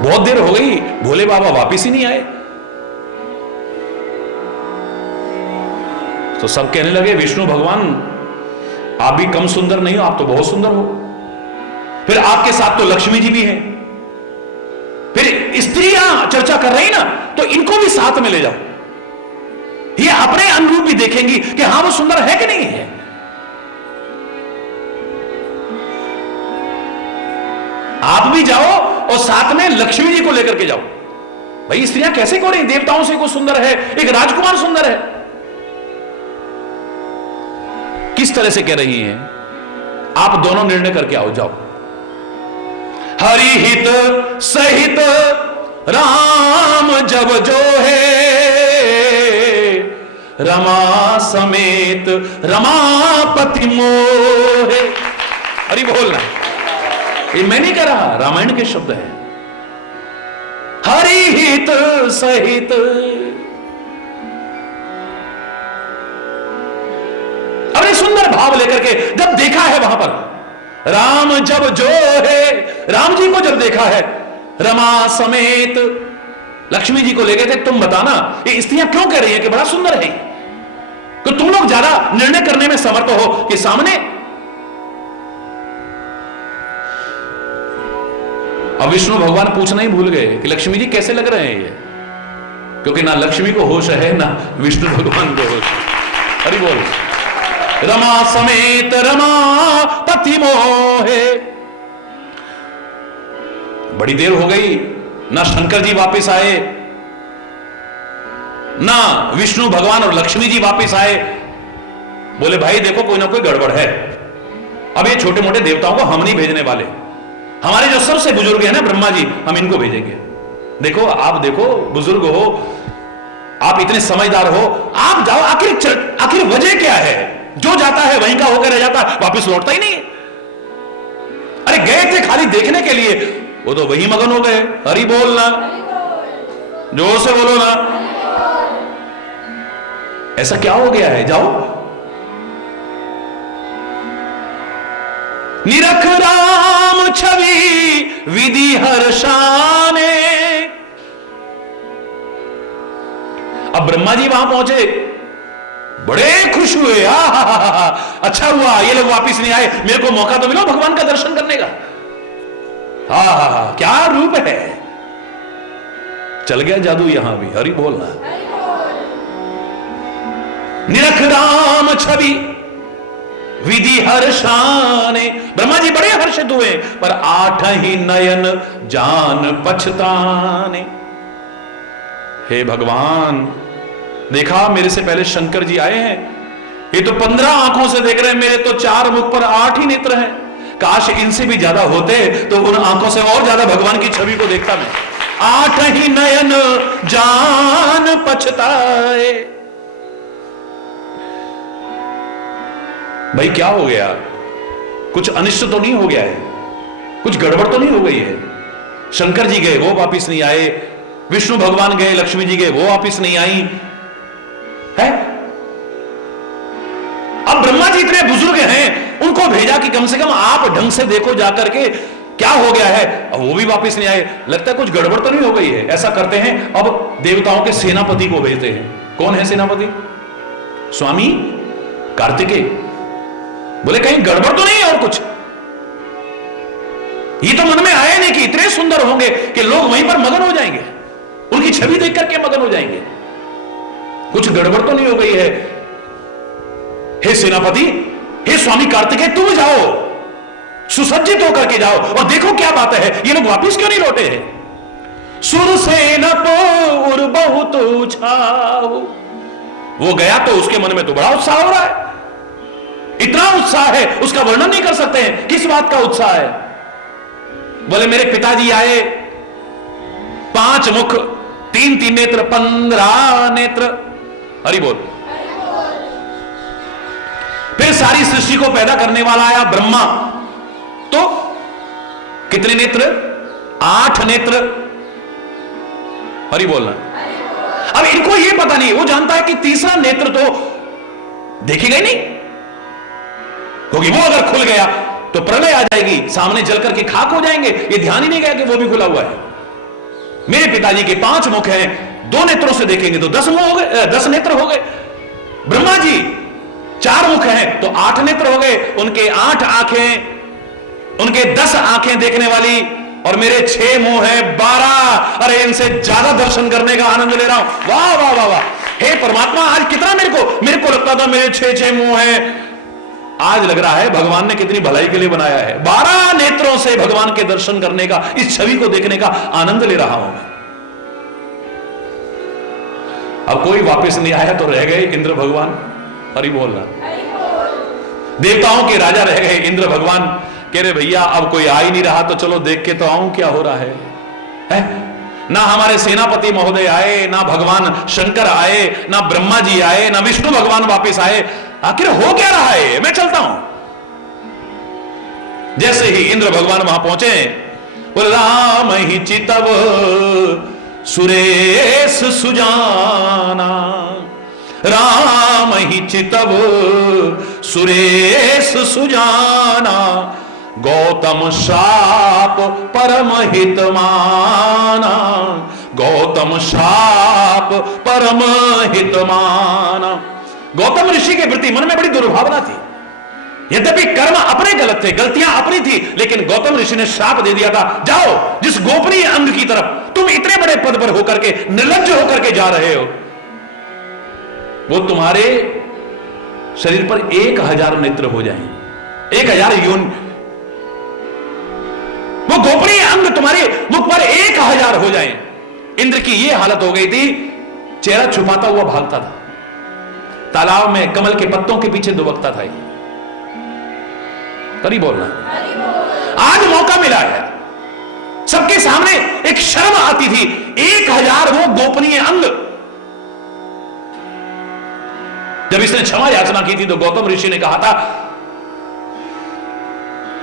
बहुत देर हो गई, भोले बाबा वापिस ही नहीं आए। तो सब कहने लगे विष्णु भगवान आप भी कम सुंदर नहीं हो, आप तो बहुत सुंदर हो। फिर आपके साथ तो लक्ष्मी जी भी हैं, फिर स्त्रियां चर्चा कर रही ना, तो इनको भी साथ में ले जाओ, ये अपने अनुरूप भी देखेंगी कि हां वो सुंदर है कि नहीं है। आप भी जाओ और साथ में लक्ष्मी जी को लेकर के जाओ। भाई स्त्रियां कैसे को रही, देवताओं से कोई सुंदर है, एक राजकुमार सुंदर है, किस तरह से कह रही हैं? आप दोनों निर्णय करके आओ, जाओ। हरि हित सहित राम जब जो है, रमा समेत रमापति मोहे। हरि बोलना, ये मैं नहीं कह रहा, रामायण के शब्द है। हरि हित सहित, अपने सुंदर भाव लेकर के जब देखा है वहां पर, राम जब जो है, राम जी को जब देखा है, रमा समेत लक्ष्मी जी को ले गए थे। तुम बताना ये स्त्रियां क्यों कह रही है कि बड़ा सुंदर है? तो तुम लोग ज्यादा निर्णय करने में समर्थ हो कि सामने। अब विष्णु भगवान पूछना ही भूल गए कि लक्ष्मी जी कैसे लग रहे हैं ये, क्योंकि ना लक्ष्मी को होश है ना विष्णु भगवान को होश है। हरि बोल। रमा समेत रमा पति मोहे। बड़ी देर हो गई, ना शंकर जी वापस आए, ना विष्णु भगवान और लक्ष्मी जी वापस आए। बोले भाई देखो कोई ना कोई गड़बड़ है, अब ये छोटे मोटे देवताओं को हम नहीं भेजने वाले, हमारे जो सबसे बुजुर्ग है ना ब्रह्मा जी, हम इनको भेजेंगे। देखो आप देखो बुजुर्ग हो, आप इतने समझदार हो, आप जाओ। आखिर वजह क्या है? जो जाता है वहीं का होकर रह जाता, वापस लौटता ही नहीं। अरे गए थे खाली देखने के लिए, वो तो वही मगन हो गए। हरि बोलना, जोर से बोलो ना। ऐसा क्या हो गया है? जाओ। निरख राम छवि विधि हर्षाने। अब ब्रह्मा जी वहां पहुंचे, बड़े खुश हुए, अच्छा हुआ ये लोग वापिस नहीं आए, मेरे को मौका तो मिला भगवान का दर्शन करने का। क्या रूप है, चल गया जादू यहां भी। हरि बोलना। निरख राम छवि विधि हर्षाने। ब्रह्मा जी बड़े हर्षित हुए, पर 8 ही नयन जान पछताने। हे भगवान, देखा मेरे से पहले शंकर जी आए हैं, ये तो 15 आंखों से देख रहे हैं, मेरे तो 4 मुख पर 8 ही नेत्र हैं। काश इनसे भी ज्यादा होते तो उन आंखों से और ज्यादा भगवान की छवि को देखता मैं। 8 ही नयन जान पछताए। भाई क्या हो गया? कुछ अनिष्ट तो नहीं हो गया है? कुछ गड़बड़ तो नहीं हो गई है? शंकर जी गए, वो वापिस नहीं आए, विष्णु भगवान गए, लक्ष्मी जी गए, वो वापिस नहीं आई है। अब ब्रह्मा जी इतने बुजुर्ग हैं, उनको भेजा कि कम से कम आप ढंग से देखो जाकर के क्या हो गया है। अब वो भी वापस नहीं आए, लगता है कुछ गड़बड़ तो नहीं हो गई है। ऐसा करते हैं, अब देवताओं के सेनापति को भेजते हैं। कौन है सेनापति? स्वामी कार्तिकेय। बोले कहीं गड़बड़ तो नहीं है और कुछ? ये तो मन में आया नहीं कि इतने सुंदर होंगे कि लोग वहीं पर मगन हो जाएंगे, उनकी छवि देख करके मगन हो जाएंगे। कुछ गड़बड़ तो नहीं हो गई है? हे सेनापति, हे स्वामी कार्तिकेय, तुम जाओ, सुसज्जित होकर के जाओ और देखो क्या बात है, ये लोग वापिस क्यों नहीं लौटे हैं। सुरसेन पोर बहुत छाओ। वो गया तो उसके मन में तो बड़ा उत्साह हो रहा है, इतना उत्साह है उसका वर्णन नहीं कर सकते हैं। किस बात का उत्साह है? बोले मेरे पिताजी आए, 5 मुख, 3 नेत्र, 15 नेत्र। हरि बोल। फिर सारी सृष्टि को पैदा करने वाला आया ब्रह्मा, तो कितने नेत्र? 8 नेत्र। हरि बोलना। अब इनको यह पता नहीं, वो जानता है कि तीसरा नेत्र तो देखेगा ही नहीं, क्योंकि वो अगर खुल गया तो प्रलय आ जाएगी, सामने जल करके खाक हो जाएंगे। ये ध्यान ही नहीं गया कि वो भी खुला हुआ है। मेरे पिताजी के 5 मुख हैं, 2 नेत्रों से देखेंगे तो 10 मुख हो गए, 10 नेत्र हो गए। ब्रह्मा जी 4 मुख हैं तो 8 नेत्र हो गए, उनके 8 आंखें, उनके 10 आंखें देखने वाली, और मेरे 6 मुंह हैं 12। अरे इनसे ज्यादा दर्शन करने का आनंद ले रहा हूं। वाह वाह वाह वाह। हे परमात्मा, आज कितना मेरे को लगता था मेरे 6 मुंह हैं, आज लग रहा है भगवान ने कितनी भलाई के लिए बनाया है। 12 नेत्रों से भगवान के दर्शन करने का, इस छवि को देखने का आनंद ले रहा हूं मैं। अब कोई वापस नहीं आया तो रह गए इंद्र भगवान। हरि बोलना। देवताओं के राजा रह गए इंद्र भगवान। कह रहे भैया अब कोई आ ही नहीं रहा तो चलो देख के तो आऊं क्या हो रहा है? ना हमारे सेनापति महोदय आए, ना भगवान शंकर आए, ना ब्रह्मा जी आए, ना विष्णु भगवान वापस आए। आखिर हो क्या रहा है? मैं चलता हूं। जैसे ही इंद्र भगवान वहां पहुंचे, बोले राम ही चितव सुरेश सुजाना, राम ही चितव सुरेश सुजाना, गौतम शाप परम हित माना, गौतम शाप परम हित माना। गौतम ऋषि के प्रति मन में बड़ी दुर्भावना थी। यद्यपि कर्म अपने गलत थे, गलतियां अपनी थी, लेकिन गौतम ऋषि ने शाप दे दिया था, जाओ जिस गोपनीय अंग की तरफ तुम इतने बड़े पद पर होकर के, निर्लज्ज होकर के जा रहे हो, वो तुम्हारे शरीर पर 1000 नेत्र हो जाएं, 1000 योन, वो गोपनीय अंग तुम्हारे मुख पर 1000 हो जाएं। इंद्र की ये हालत हो गई थी, चेहरा छुपाता हुआ भागता था, तालाब में कमल के पत्तों के पीछे दुबकता था। तरी बोलना। आज मौका मिला है, सबके सामने एक शर्म आती थी, 1000 वो गोपनीय अंग। जब इसने क्षमा याचना की थी तो गौतम ऋषि ने कहा था,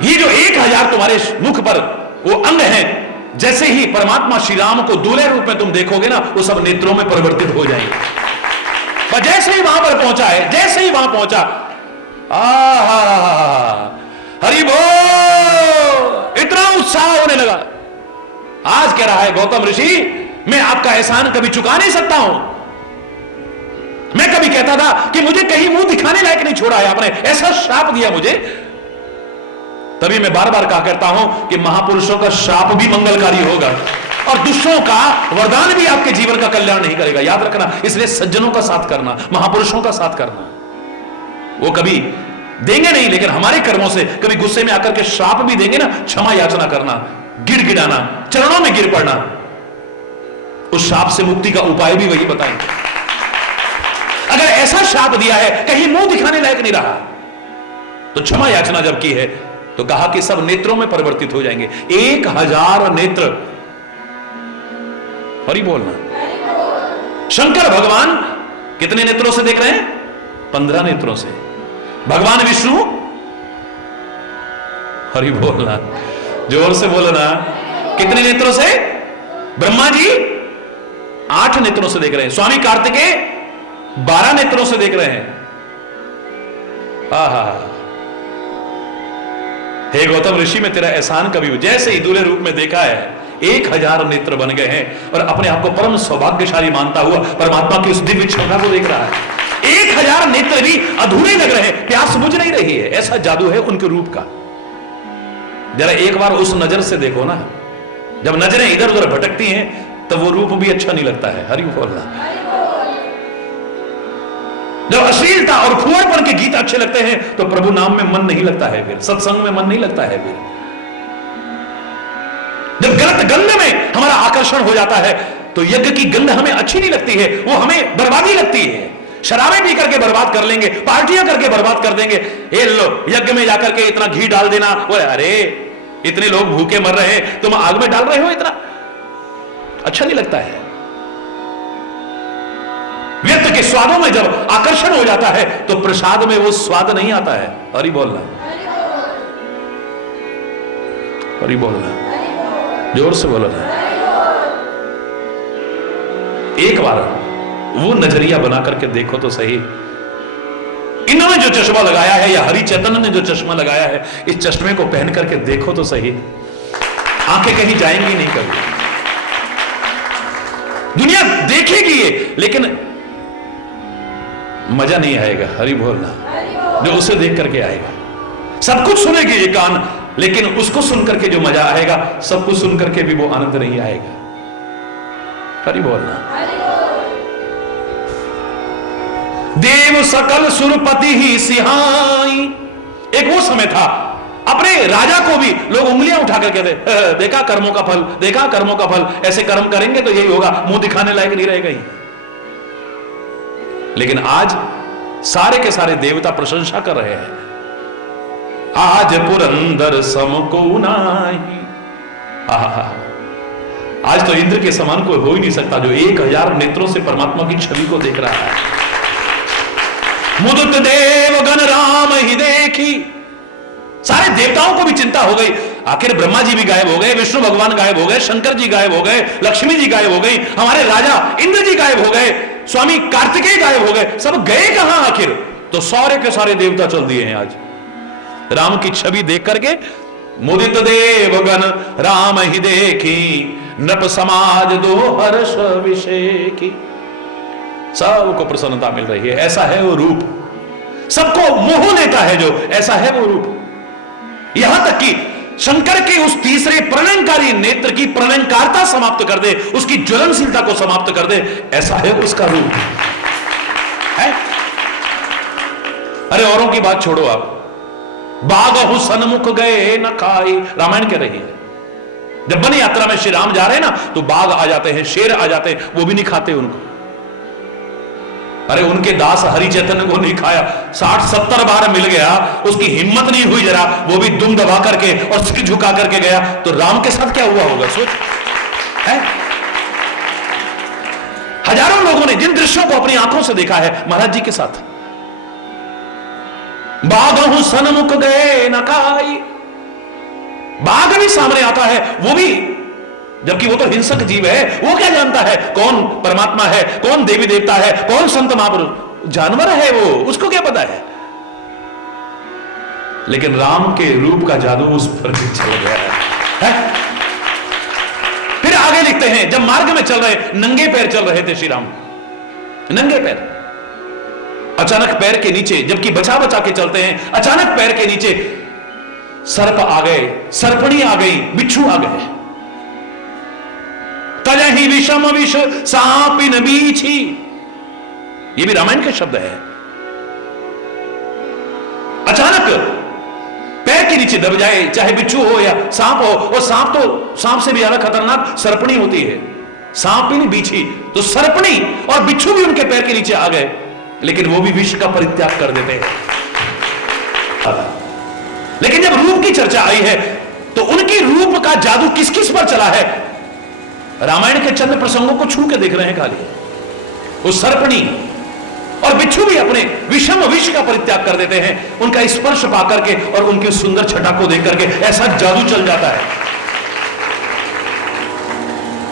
ये जो 1000 तुम्हारे मुख पर वो अंग हैं, जैसे ही परमात्मा श्री राम को दूल्हे रूप में तुम देखोगे ना, वो सब नेत्रों में परिवर्तित हो जाएंगे। पर जैसे ही वहां पर पहुंचा है, जैसे ही वहां पहुंचा, हरि बोल, इतना उत्साह होने लगा। आज कह रहा है गौतम ऋषि, मैं आपका एहसान कभी चुका नहीं सकता हूं। मैं कभी कहता था कि मुझे कहीं मुंह दिखाने लायक नहीं छोड़ा है आपने, ऐसा शाप दिया मुझे। तभी मैं बार बार कहा करता हूं कि महापुरुषों का शाप भी मंगलकारी होगा और दुष्टों का वरदान भी आपके जीवन का कल्याण नहीं करेगा, याद रखना। इसलिए सज्जनों का साथ करना, महापुरुषों का साथ करना, वो कभी देंगे नहीं, लेकिन हमारे कर्मों से कभी गुस्से में आकर के शाप भी देंगे ना, क्षमा याचना करना, गिड़गिड़ाना, चरणों में गिर पड़ना, उस शाप से मुक्ति का उपाय भी वही बताएंगे। अगर ऐसा शाप दिया है, कहीं मुंह दिखाने लायक नहीं रहा, तो क्षमा याचना जब की है तो कहा कि सब नेत्रों में परिवर्तित हो जाएंगे। 1000 नेत्र। हरि बोलना। शंकर भगवान कितने नेत्रों से देख रहे हैं? 15 नेत्रों से। भगवान विष्णु, हरि बोलना, जोर से बोलो ना, कितने नेत्रों से? ब्रह्मा जी नेत्रों से देख रहे हैं, स्वामी कार्तिकेय 12 नेत्रों से देख रहे हैं। आहा, हे गौतम ऋषि, में तेरा एहसान कभी हो। जैसे ही दूल्हे रूप में देखा है 1000 नेत्र बन गए हैं और अपने आप को परम सौभाग्यशाली मानता हुआ परमात्मा की उस दिव्य क्षमता को देख रहा है। 1000 नेत्र भी अधूरे लग रहे हैं, प्यास बुझ नहीं रही है, ऐसा जादू है उनके रूप का। जरा एक बार उस नजर से देखो ना, जब नजरें इधर उधर भटकती हैं तब वो रूप भी अच्छा नहीं लगता है। हरि बोलना। जब अश्लीलता और फुहड़पन के गीत अच्छे लगते हैं तो प्रभु नाम में मन नहीं लगता है, फिर सत्संग में मन नहीं लगता है। फिर जब गलत गंध में हमारा आकर्षण हो जाता है तो यज्ञ की गंध हमें अच्छी नहीं लगती है, वो हमें बर्बादी लगती है। शराबें पी करके बर्बाद कर लेंगे, पार्टियां करके बर्बाद कर देंगे। ये लो यज्ञ में जाकर के इतना घी डाल देना, बोले अरे इतने लोग भूखे मर रहे हैं, तुम आग में डाल रहे हो, इतना अच्छा नहीं लगता है। व्यर्थ के स्वादों में जब आकर्षण हो जाता है तो प्रसाद में वो स्वाद नहीं आता है। हरि बोलना, हरि बोलना, जोर से बोलना। एक बार वो नजरिया बना करके देखो तो सही। इन्होंने जो चश्मा लगाया है या हरि चैतन्य ने जो चश्मा लगाया है, इस चश्मे को पहन करके देखो तो सही, आंखें कहीं जाएंगी नहीं कभी। दुनिया देखेगी ये, लेकिन मजा नहीं आएगा। हरि बोलना, जो उसे देख करके आएगा। सब कुछ सुनेगी ये कान, लेकिन उसको सुन करके जो मजा आएगा, सब कुछ सुन करके भी वो आनंद नहीं आएगा। हरि बोलना। देव सकल सुरपति ही सिहाई। एक वो समय था, अपने राजा को भी लोग उंगलियां उठा कर कहते, देखा कर्मों का फल, देखा कर्मों का फल, ऐसे कर्म करेंगे तो यही होगा, मुंह दिखाने लायक नहीं रहेगा ही। लेकिन आज सारे के सारे देवता प्रशंसा कर रहे हैं, आज पुरंदर सम को नाही। आज तो इंद्र के समान कोई हो ही नहीं सकता, जो 1000 नेत्रों से परमात्मा की छवि को देख रहा है। मुदुत देव गण राम ही देखी। सारे देवताओं को भी चिंता हो गई, आखिर ब्रह्मा जी भी गायब हो गए, विष्णु भगवान गायब हो गए, शंकर जी गायब हो गए, लक्ष्मी जी गायब हो गई, हमारे राजा इंद्र जी गायब हो गए, स्वामी कार्तिकेय गायब हो गए, सब गए कहां आखिर? तो सारे के सारे देवता चल दिए हैं आज राम की छवि देख करके। मुदित देव गण राम ही देखी, नृप समाज दो हर्ष विषेकी। सबको प्रसन्नता मिल रही है, ऐसा है वो रूप। सबको मोह लेता है जो, ऐसा है वो रूप। यहां तक कि शंकर के उस तीसरे प्रलयंकारी नेत्र की प्रलयंकारता समाप्त कर दे, उसकी ज्वलनशीलता को समाप्त कर दे, ऐसा है उसका रूप है। अरे औरों की बात छोड़ो, आप बागहु सन्मुख गए न खाई, रामायण कह रही है। जब वन यात्रा में श्री राम जा रहे हैं ना, तो बाघ आ जाते हैं, शेर आ जाते हैं, वो भी नहीं खाते उनको। अरे उनके दास हरि चैतन्य को नहीं खाया, 60-70 बार मिल गया, उसकी हिम्मत नहीं हुई जरा, वो भी दुम दबा करके और सिर झुका करके गया, तो राम के साथ क्या हुआ होगा सोच है। हजारों लोगों ने जिन दृश्यों को अपनी आंखों से देखा है महाराज जी के साथ, बाघहु सन्मुख गए न खाई। बाघ भी सामने आता है, वो भी, जबकि वो तो हिंसक जीव है, वो क्या जानता है कौन परमात्मा है, कौन देवी देवता है, कौन संत महापुरुष? जानवर है वो, उसको क्या पता है। लेकिन राम के रूप का जादू उस पर चल गया है। फिर आगे लिखते हैं, जब मार्ग में चल रहे, नंगे पैर चल रहे थे श्री राम, नंगे पैर, अचानक पैर के नीचे, जबकि बचा बचा के चलते हैं, अचानक पैर के नीचे सर्प आ गए, सर्पणी आ गई, बिच्छू आ गए। तजहि विषम विष सापिन बीछी, ये भी रामायण के शब्द है। अचानक पैर के नीचे दब जाए, चाहे बिच्छू हो या सांप हो, और सांप तो सांप से भी ज्यादा खतरनाक सर्पणी होती है, सांपिन बीछी। तो सर्पणी और बिच्छू भी उनके पैर के नीचे आ गए, लेकिन वो भी विष का परित्याग कर देते हैं। लेकिन जब रूप की चर्चा आई है तो उनकी रूप का जादू किस किस पर चला है, रामायण के चंद प्रसंगों को छू के देख रहे हैं खाली। वो सर्पणी और बिच्छू भी अपने विषम विष का परित्याग कर देते हैं, उनका स्पर्श पा करके और उनकी सुंदर छटा को देख करके ऐसा जादू चल जाता है।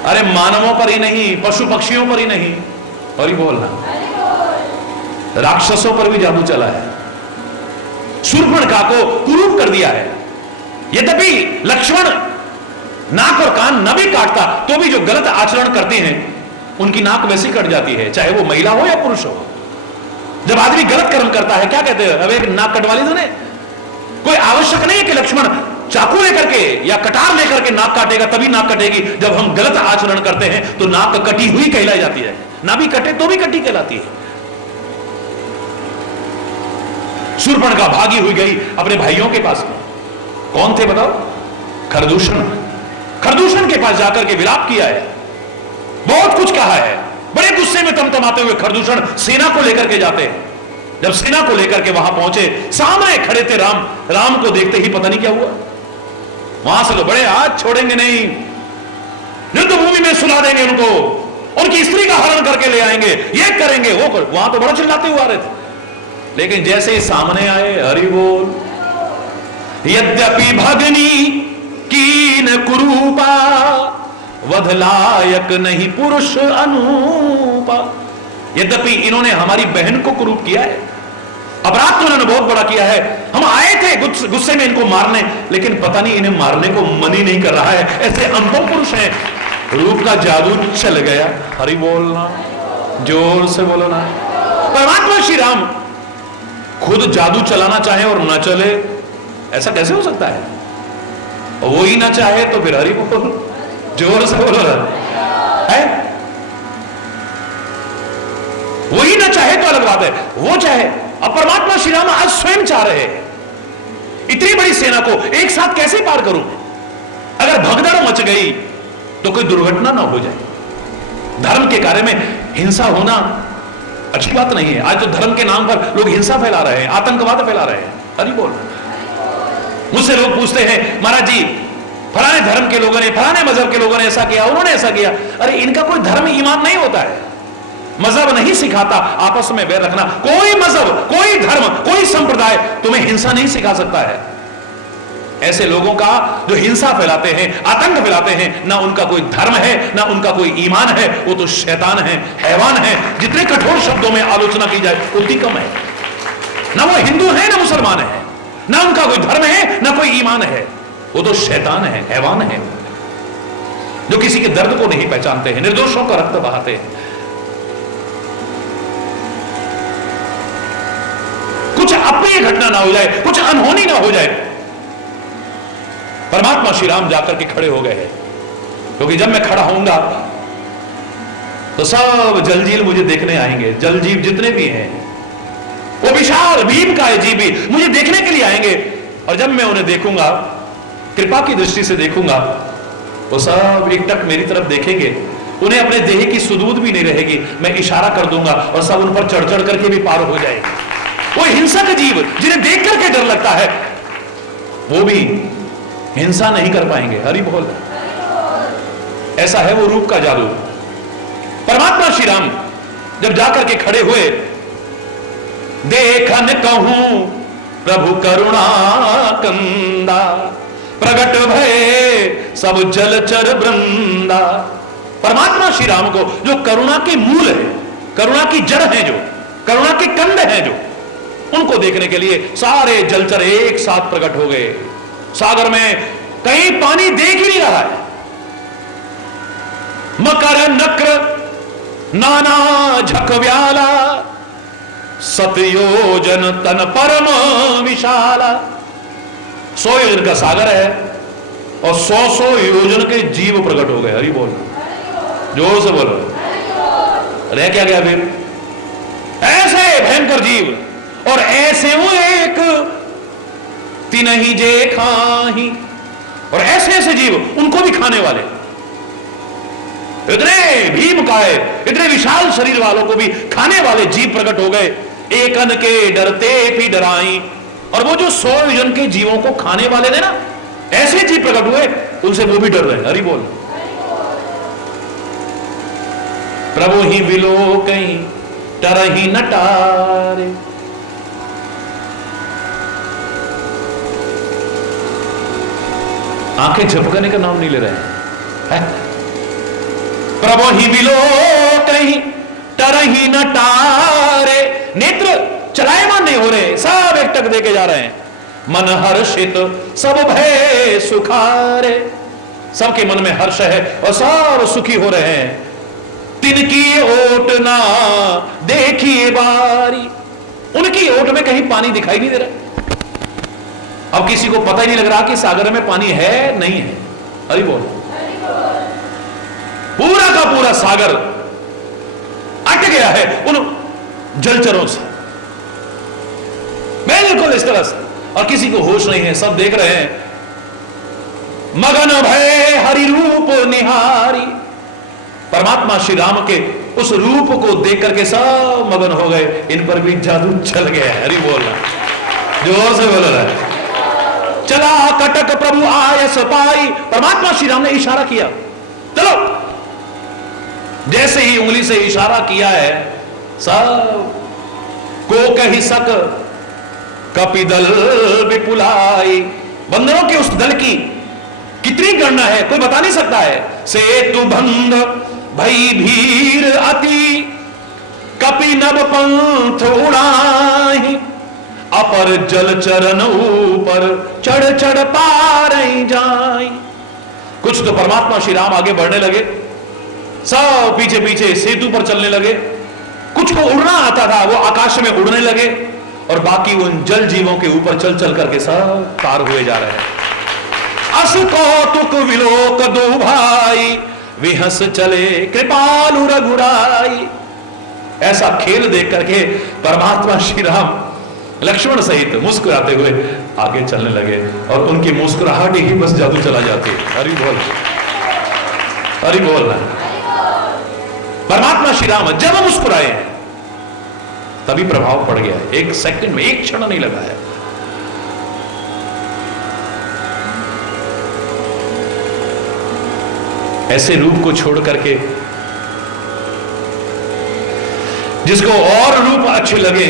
अरे मानवों पर ही नहीं, पशु पक्षियों पर ही नहीं, और ही बोलना, राक्षसों पर भी जादू चला है। शूर्पणखा को कुरूप कर दिया है। यद्यपि लक्ष्मण नाक और कान न भी काटता तो भी जो गलत आचरण करते हैं उनकी नाक वैसी कट जाती है, चाहे वो महिला हो या पुरुष हो। जब आदमी गलत कर्म करता है क्या कहते हैं, अब एक नाक कटवा ली तूने। कोई आवश्यक नहीं है कि लक्ष्मण चाकू लेकर के या कटार लेकर के नाक काटेगा तभी नाक कटेगी। जब हम गलत आचरण करते हैं तो नाक कटी हुई कहलाई जाती है, ना भी कटे तो भी कटी कहलाती है। शूर्पणखा भागी हुई गई अपने भाइयों के पास में। कौन थे बताओ? खरदूषण। खरदूषण के पास जाकर के विलाप किया है, बहुत कुछ कहा है। बड़े गुस्से में तमतमाते हुए खरदूषण सेना को लेकर के जाते हैं। जब सेना को लेकर के वहां पहुंचे, सामने खड़े थे राम। राम को देखते ही पता नहीं क्या हुआ, वहां से तो बड़े आज छोड़ेंगे नहीं, युद्ध भूमि में सुला देंगे उनको, उनकी स्त्री का हरण करके ले आएंगे, ये करेंगे वो कर। वहां तो बड़ा चिल्लाते हुए आ रहे थे, लेकिन जैसे ही सामने आए, हरि बोल, यद्यपि भगनी कीन कुरूपा, वध लायक नहीं पुरुष अनूपा। यद्यपि इन्होंने हमारी बहन को कुरूप किया है, अपराध तो इन्होंने बहुत बड़ा किया है। हम आए थे गुस्से में इनको मारने, लेकिन पता नहीं इन्हें मारने को मन ही नहीं कर रहा है। ऐसे अनुभव पुरुष हैं। रूप का जादू चल गया। हरि बोलना, जोर से बोलो ना। परमात्मा श्री राम खुद जादू चलाना चाहे और ना चले, ऐसा कैसे हो सकता है? वो ही ना चाहे तो फिर हरि बोल, जोर से बोलो ना। है वही ना चाहे तो अलग बात है, वो चाहे। अब परमात्मा श्री राम आज स्वयं चाह रहे हैं, इतनी बड़ी सेना को एक साथ कैसे पार करूं? अगर भगदड़ मच गई तो कोई दुर्घटना ना हो जाए। धर्म के कार्य में हिंसा होना अच्छी बात नहीं है। आज तो धर्म के नाम पर लोग हिंसा फैला रहे हैं, आतंकवाद फैला रहे हैं। हरि बोल। मुझसे लोग पूछते हैं, महाराज जी फलाने धर्म के लोगों ने, फलाने मजहब के लोगों ने ऐसा किया, उन्होंने ऐसा किया। अरे इनका कोई धर्म ईमान नहीं होता है, मजहब नहीं सिखाता आपस में वैर रखना। कोई मजहब, कोई धर्म, कोई संप्रदाय तुम्हें हिंसा नहीं सिखा सकता है। ऐसे लोगों का जो हिंसा फैलाते हैं, आतंक फैलाते हैं, ना उनका कोई धर्म है, ना उनका कोई ईमान है, वो तो शैतान है, हैवान है। जितने कठोर शब्दों में आलोचना की जाए उतनी कम है। ना वो हिंदू है, ना मुसलमान है, ना उनका कोई धर्म है, ना कोई ईमान है। वो तो शैतान है, हैवान है, जो किसी के दर्द को नहीं पहचानते हैं, निर्दोषों का रक्त बहाते हैं। कुछ अप्रिय घटना ना हो जाए, कुछ अनहोनी ना हो जाए, परमात्मा श्री राम जाकर के खड़े हो गए हैं। क्योंकि जब मैं खड़ा होऊंगा तो सब जलजील मुझे देखने आएंगे। जलजीव जितने भी हैं, वो विशाल भीम का जीव भी मुझे देखने के लिए आएंगे। और जब मैं उन्हें देखूंगा, कृपा की दृष्टि से देखूंगा, वो सब एकटक मेरी तरफ देखेंगे। उन्हें अपने देह की सुदूद भी नहीं रहेगी। मैं इशारा कर दूंगा और सब उन पर चढ़ चढ़ करके भी पार हो जाएंगे। वो हिंसक जीव जिन्हें देख करके डर लगता है, वो भी हिंसा नहीं कर पाएंगे। हरि बोल। ऐसा है वो रूप का जादू। परमात्मा श्री राम जब जाकर के खड़े हुए, देखन कहूं प्रभु करुणा कंदा, प्रगट भय सब जलचर वृंदा। परमात्मा श्री राम को जो करुणा के मूल है, करुणा की जड़ है, जो करुणा के कंद है, जो उनको देखने के लिए सारे जलचर एक साथ प्रकट हो गए। सागर में कहीं पानी देख ही नहीं रहा है। मकर नक्र नाना झकव्याला, सतयोजन तन परम विशाला। 100 योजन का सागर है और 100 योजन के जीव प्रकट हो गए। हरि बोल, जोर से बोलो। रह क्या गया फिर? ऐसे भयंकर जीव और ऐसे वो एक तिनहि जे खाही, और ऐसे ऐसे जीव उनको भी खाने वाले। इतने भीम काय, इतने विशाल शरीर वालों को भी खाने वाले जीव प्रकट हो गए। एकन के डरते भी डराई। और वो जो 100 योजन के जीवों को खाने वाले थे ना, ऐसे जीव प्रकट हुए, उनसे वो भी डर रहे। हरि बोल। प्रभु ही विलो कहीं तरही नटारे। आंखें झपकने का नाम नहीं ले रहे हैं। प्रभु ही बिलो कहीं तरही न टारे। नेत्र चलायमान नहीं हो रहे, सब एकटक देके जा रहे हैं। मन हर्षित सब भय सुखारे, सबके मन में हर्ष है और सब सुखी हो रहे हैं। तिनकी ओट ना देखिए बारी, उनकी ओट में कहीं पानी दिखाई नहीं दे रहा। अब किसी को पता ही नहीं लग रहा कि सागर में पानी है नहीं है। हरि बोल। पूरा का पूरा सागर अट गया है उन जलचरों से, बिल्कुल इस तरह से, और किसी को होश नहीं है। सब देख रहे हैं। मगन भय हरि रूप निहारी, परमात्मा श्री राम के उस रूप को देख करके सब मगन हो गए। इन पर भी जादू चल गया। हरि बोल रहा, जोर से बोल रहा है। चला कटक प्रभु आयस पाई, परमात्मा श्री राम ने इशारा किया, चलो। जैसे ही उंगली से इशारा किया है, सब को कही सक कपिदल विपुलाई, बंदरों के उस दल की कितनी गणना है कोई बता नहीं सकता है। सेतु भंग भई भीर अति, कपि नभ पंथ उड़ाही, अपर जल चरण ऊपर चढ़ चढ़ पारई जाई। कुछ तो परमात्मा श्री राम आगे बढ़ने लगे, सब पीछे पीछे सेतु पर चलने लगे। कुछ को उड़ना आता था, वो आकाश में उड़ने लगे, और बाकी उन जल जीवों के ऊपर चल चल करके सब पार हुए जा रहे हैं। अस कौतुक विलोक दो भाई, विहस चले कृपालु रघुराई। ऐसा खेल देख करके परमात्मा श्री राम लक्ष्मण सहित मुस्कुराते हुए आगे चलने लगे, और उनकी मुस्कुराहट ही बस जादू चला जाती। हरि बोल, हरि बोल। परमात्मा श्री राम जब मुस्कुराए हैं तभी प्रभाव पड़ गया है। एक सेकंड में, एक क्षण नहीं लगा है। ऐसे रूप को छोड़ करके जिसको और रूप अच्छे लगे,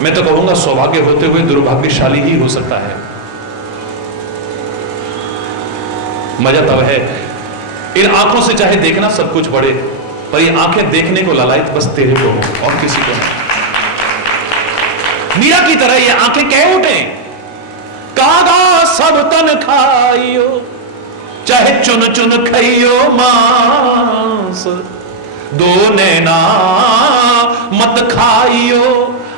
मैं तो कहूंगा सौभाग्य होते हुए दुर्भाग्यशाली ही हो सकता है। मजा तब है, इन आंखों से चाहे देखना सब कुछ बढ़े, पर ये आंखें देखने को लालायित बस तेरे को हो और किसी को नहीं। मीरा की तरह ये आंखें कह उठे, कागा सब तन खाइयो, चाहे चुन चुन खाइयो मांस, दो नैना मत खाइयो,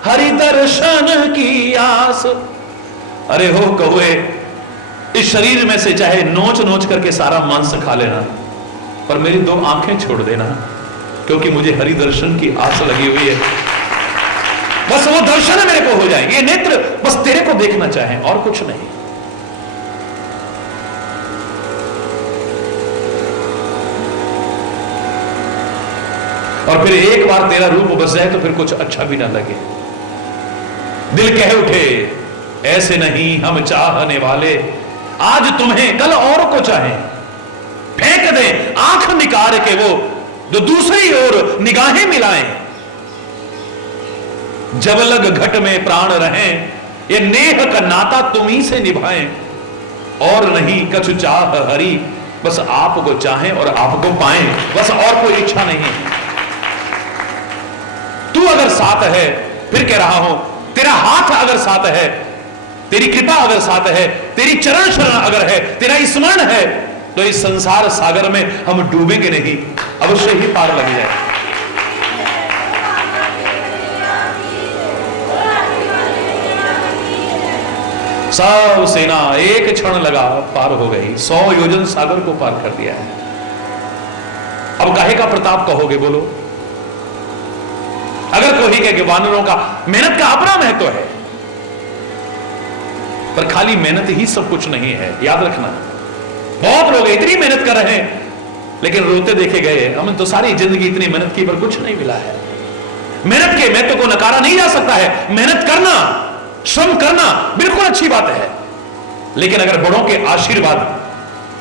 हरि दर्शन की आस। अरे हो कहुए, इस शरीर में से चाहे नोच नोच करके सारा मांस खा लेना, पर मेरी दो आंखें छोड़ देना, क्योंकि मुझे हरि दर्शन की आस लगी हुई है। बस वो दर्शन मेरे को हो जाएंगे, ये नेत्र बस तेरे को देखना चाहें और कुछ नहीं। और फिर एक बार तेरा रूप बस जाए तो फिर कुछ अच्छा भी ना लगे। दिल कह उठे ऐसे नहीं हम चाहने वाले, आज तुम्हें कल और को चाहें। फेंक दे आंख निकाल के वो जो दूसरी ओर निगाहें मिलाएं। जब लग घट में प्राण रहें, ये नेह का नाता तुम ही से निभाएं। और नहीं कछु चाह हरि, बस आपको चाहें और आपको पाएं, बस और कोई इच्छा नहीं। तू अगर साथ है, फिर कह रहा हूं, तेरा हाथ अगर साथ है, तेरी कृपा अगर साथ है, तेरी चरण शरण अगर है, तेरा स्मरण है, तो इस संसार सागर में हम डूबेंगे नहीं, अवश्य ही पार लग जाए। सब सेना एक क्षण लगा पार हो गई, 100 योजन सागर को पार कर दिया है। अब काहे का प्रताप कहोगे बोलो? अगर कोई कहे कि वानरों का मेहनत का अपना महत्व है, पर खाली मेहनत ही सब कुछ नहीं है, याद रखना। बहुत लोग इतनी मेहनत कर रहे हैं लेकिन रोते देखे गए, हमने तो सारी जिंदगी इतनी मेहनत की पर कुछ नहीं मिला है। मेहनत के महत्व को नकारा नहीं जा सकता है। मेहनत करना, श्रम करना बिल्कुल अच्छी बात है, लेकिन अगर बड़ों के आशीर्वाद,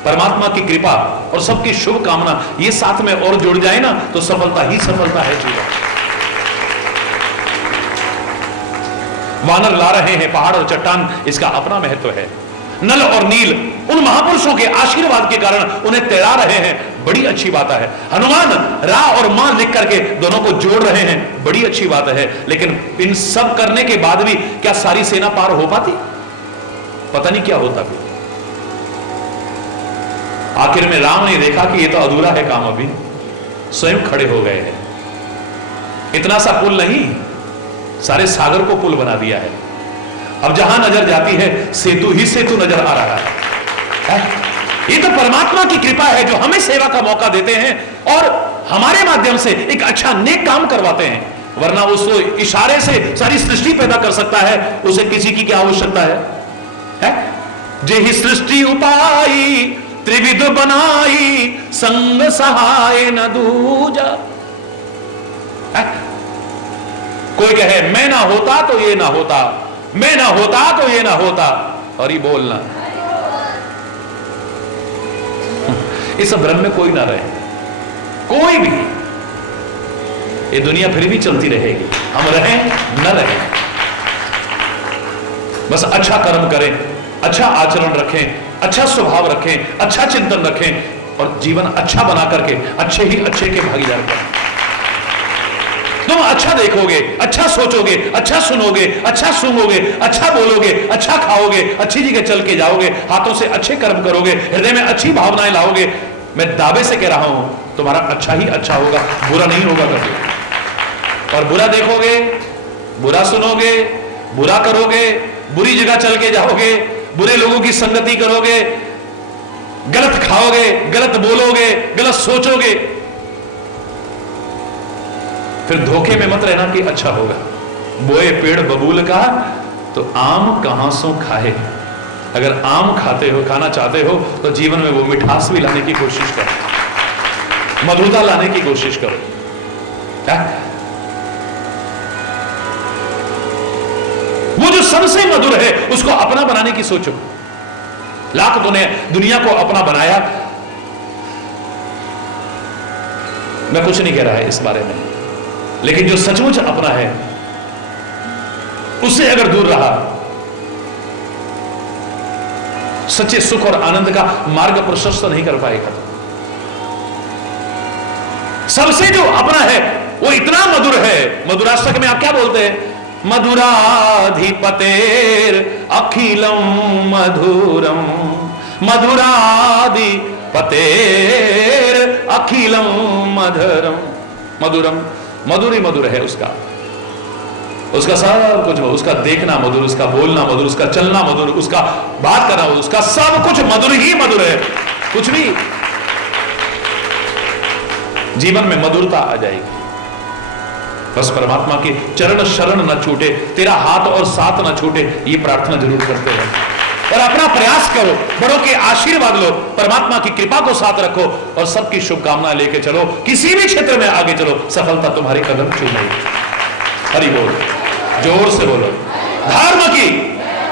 परमात्मा की कृपा और सबकी शुभ कामना ये साथ में और जुड़ जाए ना, तो सफलता ही सफलता है जीवन। वानर ला रहे हैं पहाड़ और चट्टान, इसका अपना महत्व है। नल और नील उन महापुरुषों के आशीर्वाद के कारण उन्हें तैरा रहे हैं, बड़ी अच्छी बात है। हनुमान रा और मां लिख करके दोनों को जोड़ रहे हैं, बड़ी अच्छी बात है। लेकिन इन सब करने के बाद भी क्या सारी सेना पार हो पाती? पता नहीं क्या होता भी। आखिर में राम ने देखा कि ये तो अधूरा है काम, अभी स्वयं खड़े हो गए हैं। इतना सा पुल नहीं, सारे सागर को पुल बना दिया है। अब जहां नजर जाती है सेतु ही सेतु नजर आ रहा है। ये तो परमात्मा की कृपा है जो हमें सेवा का मौका देते हैं और हमारे माध्यम से एक अच्छा नेक काम करवाते हैं। वरना उसको इशारे से सारी सृष्टि पैदा कर सकता है, उसे किसी की क्या आवश्यकता है? जेहि सृष्टि उपाई त्रिविध बनाई, संग सहाय न दूजा। कोई कहे मैं ना होता तो ये ना होता, मैं ना होता तो ये ना होता, और ही बोलना। इस भ्रम में कोई ना रहे, कोई भी। ये दुनिया फिर भी चलती रहेगी, हम रहें न रहें, बस अच्छा कर्म करें, अच्छा आचरण रखें, अच्छा स्वभाव रखें, अच्छा चिंतन रखें और जीवन अच्छा बना करके अच्छे ही अच्छे के भागीदार करें। तुम अच्छा देखोगे, अच्छा सोचोगे, अच्छा सुनोगे, अच्छा सूंघोगे, अच्छा बोलोगे, अच्छा खाओगे, अच्छी जगह चल के जाओगे, हाथों से अच्छे कर्म करोगे, हृदय में अच्छी भावनाएं लाओगे, मैं दावे से कह रहा हूं तुम्हारा अच्छा ही अच्छा होगा, बुरा नहीं होगा कभी। और बुरा देखोगे, बुरा सुनोगे, बुरा करोगे, बुरी जगह चल के जाओगे, बुरे लोगों की संगति करोगे, गलत खाओगे, गलत बोलोगे, गलत सोचोगे, फिर धोखे में मत रहना कि अच्छा होगा। बोए पेड़ बबूल का तो आम कहां सो खाए। अगर आम खाते हो, खाना चाहते हो तो जीवन में वो मिठास भी लाने की कोशिश करो, मधुरता लाने की कोशिश करो। क्या? वो जो सबसे मधुर है उसको अपना बनाने की सोचो। लाख तूने दुनिया को अपना बनाया, मैं कुछ नहीं कह रहा है इस बारे में, लेकिन जो सचमुच अपना है उससे अगर दूर रहा, सच्चे सुख और आनंद का मार्ग प्रशस्त नहीं कर पाएगा। सबसे जो अपना है वो इतना मधुर है, मधुराष्टक में आप क्या बोलते हैं? मधुराधिपतेर अखिलम मधुरम, मधुराधिपतेर अखिलम मधुरम। मधुरम, मधुर ही मधुर है उसका, उसका सब कुछ, उसका देखना मधुर, उसका बोलना मधुर, उसका चलना मधुर, उसका बात करना मधुर, उसका सब कुछ मधुर ही मधुर है। कुछ भी जीवन में मधुरता आ जाएगी। बस परमात्मा के चरण शरण न छूटे, तेरा हाथ और साथ न छूटे, ये प्रार्थना जरूर करते हैं। और अपना प्रयास करो, बड़ों के आशीर्वाद लो, परमात्मा की कृपा को साथ रखो और सबकी शुभकामना लेके चलो। किसी भी क्षेत्र में आगे चलो, सफलता तुम्हारे कदम चूमेगी। हरि बोल, जोर से बोलो। धर्म की,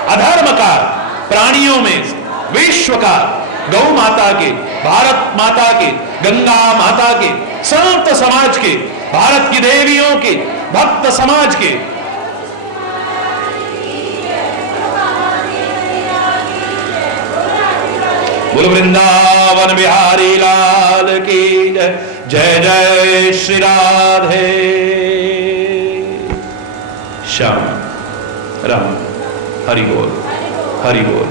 अधर्म का, प्राणियों में, विश्व का, गौ माता के, भारत माता के, गंगा माता के, संत समाज के, भारत की देवियों के, भक्त समाज के, बोलो वृंदावन बिहारी लाल की जय। जय जय श्री राधे श्याम राम। हरि बोल, हरि बोल।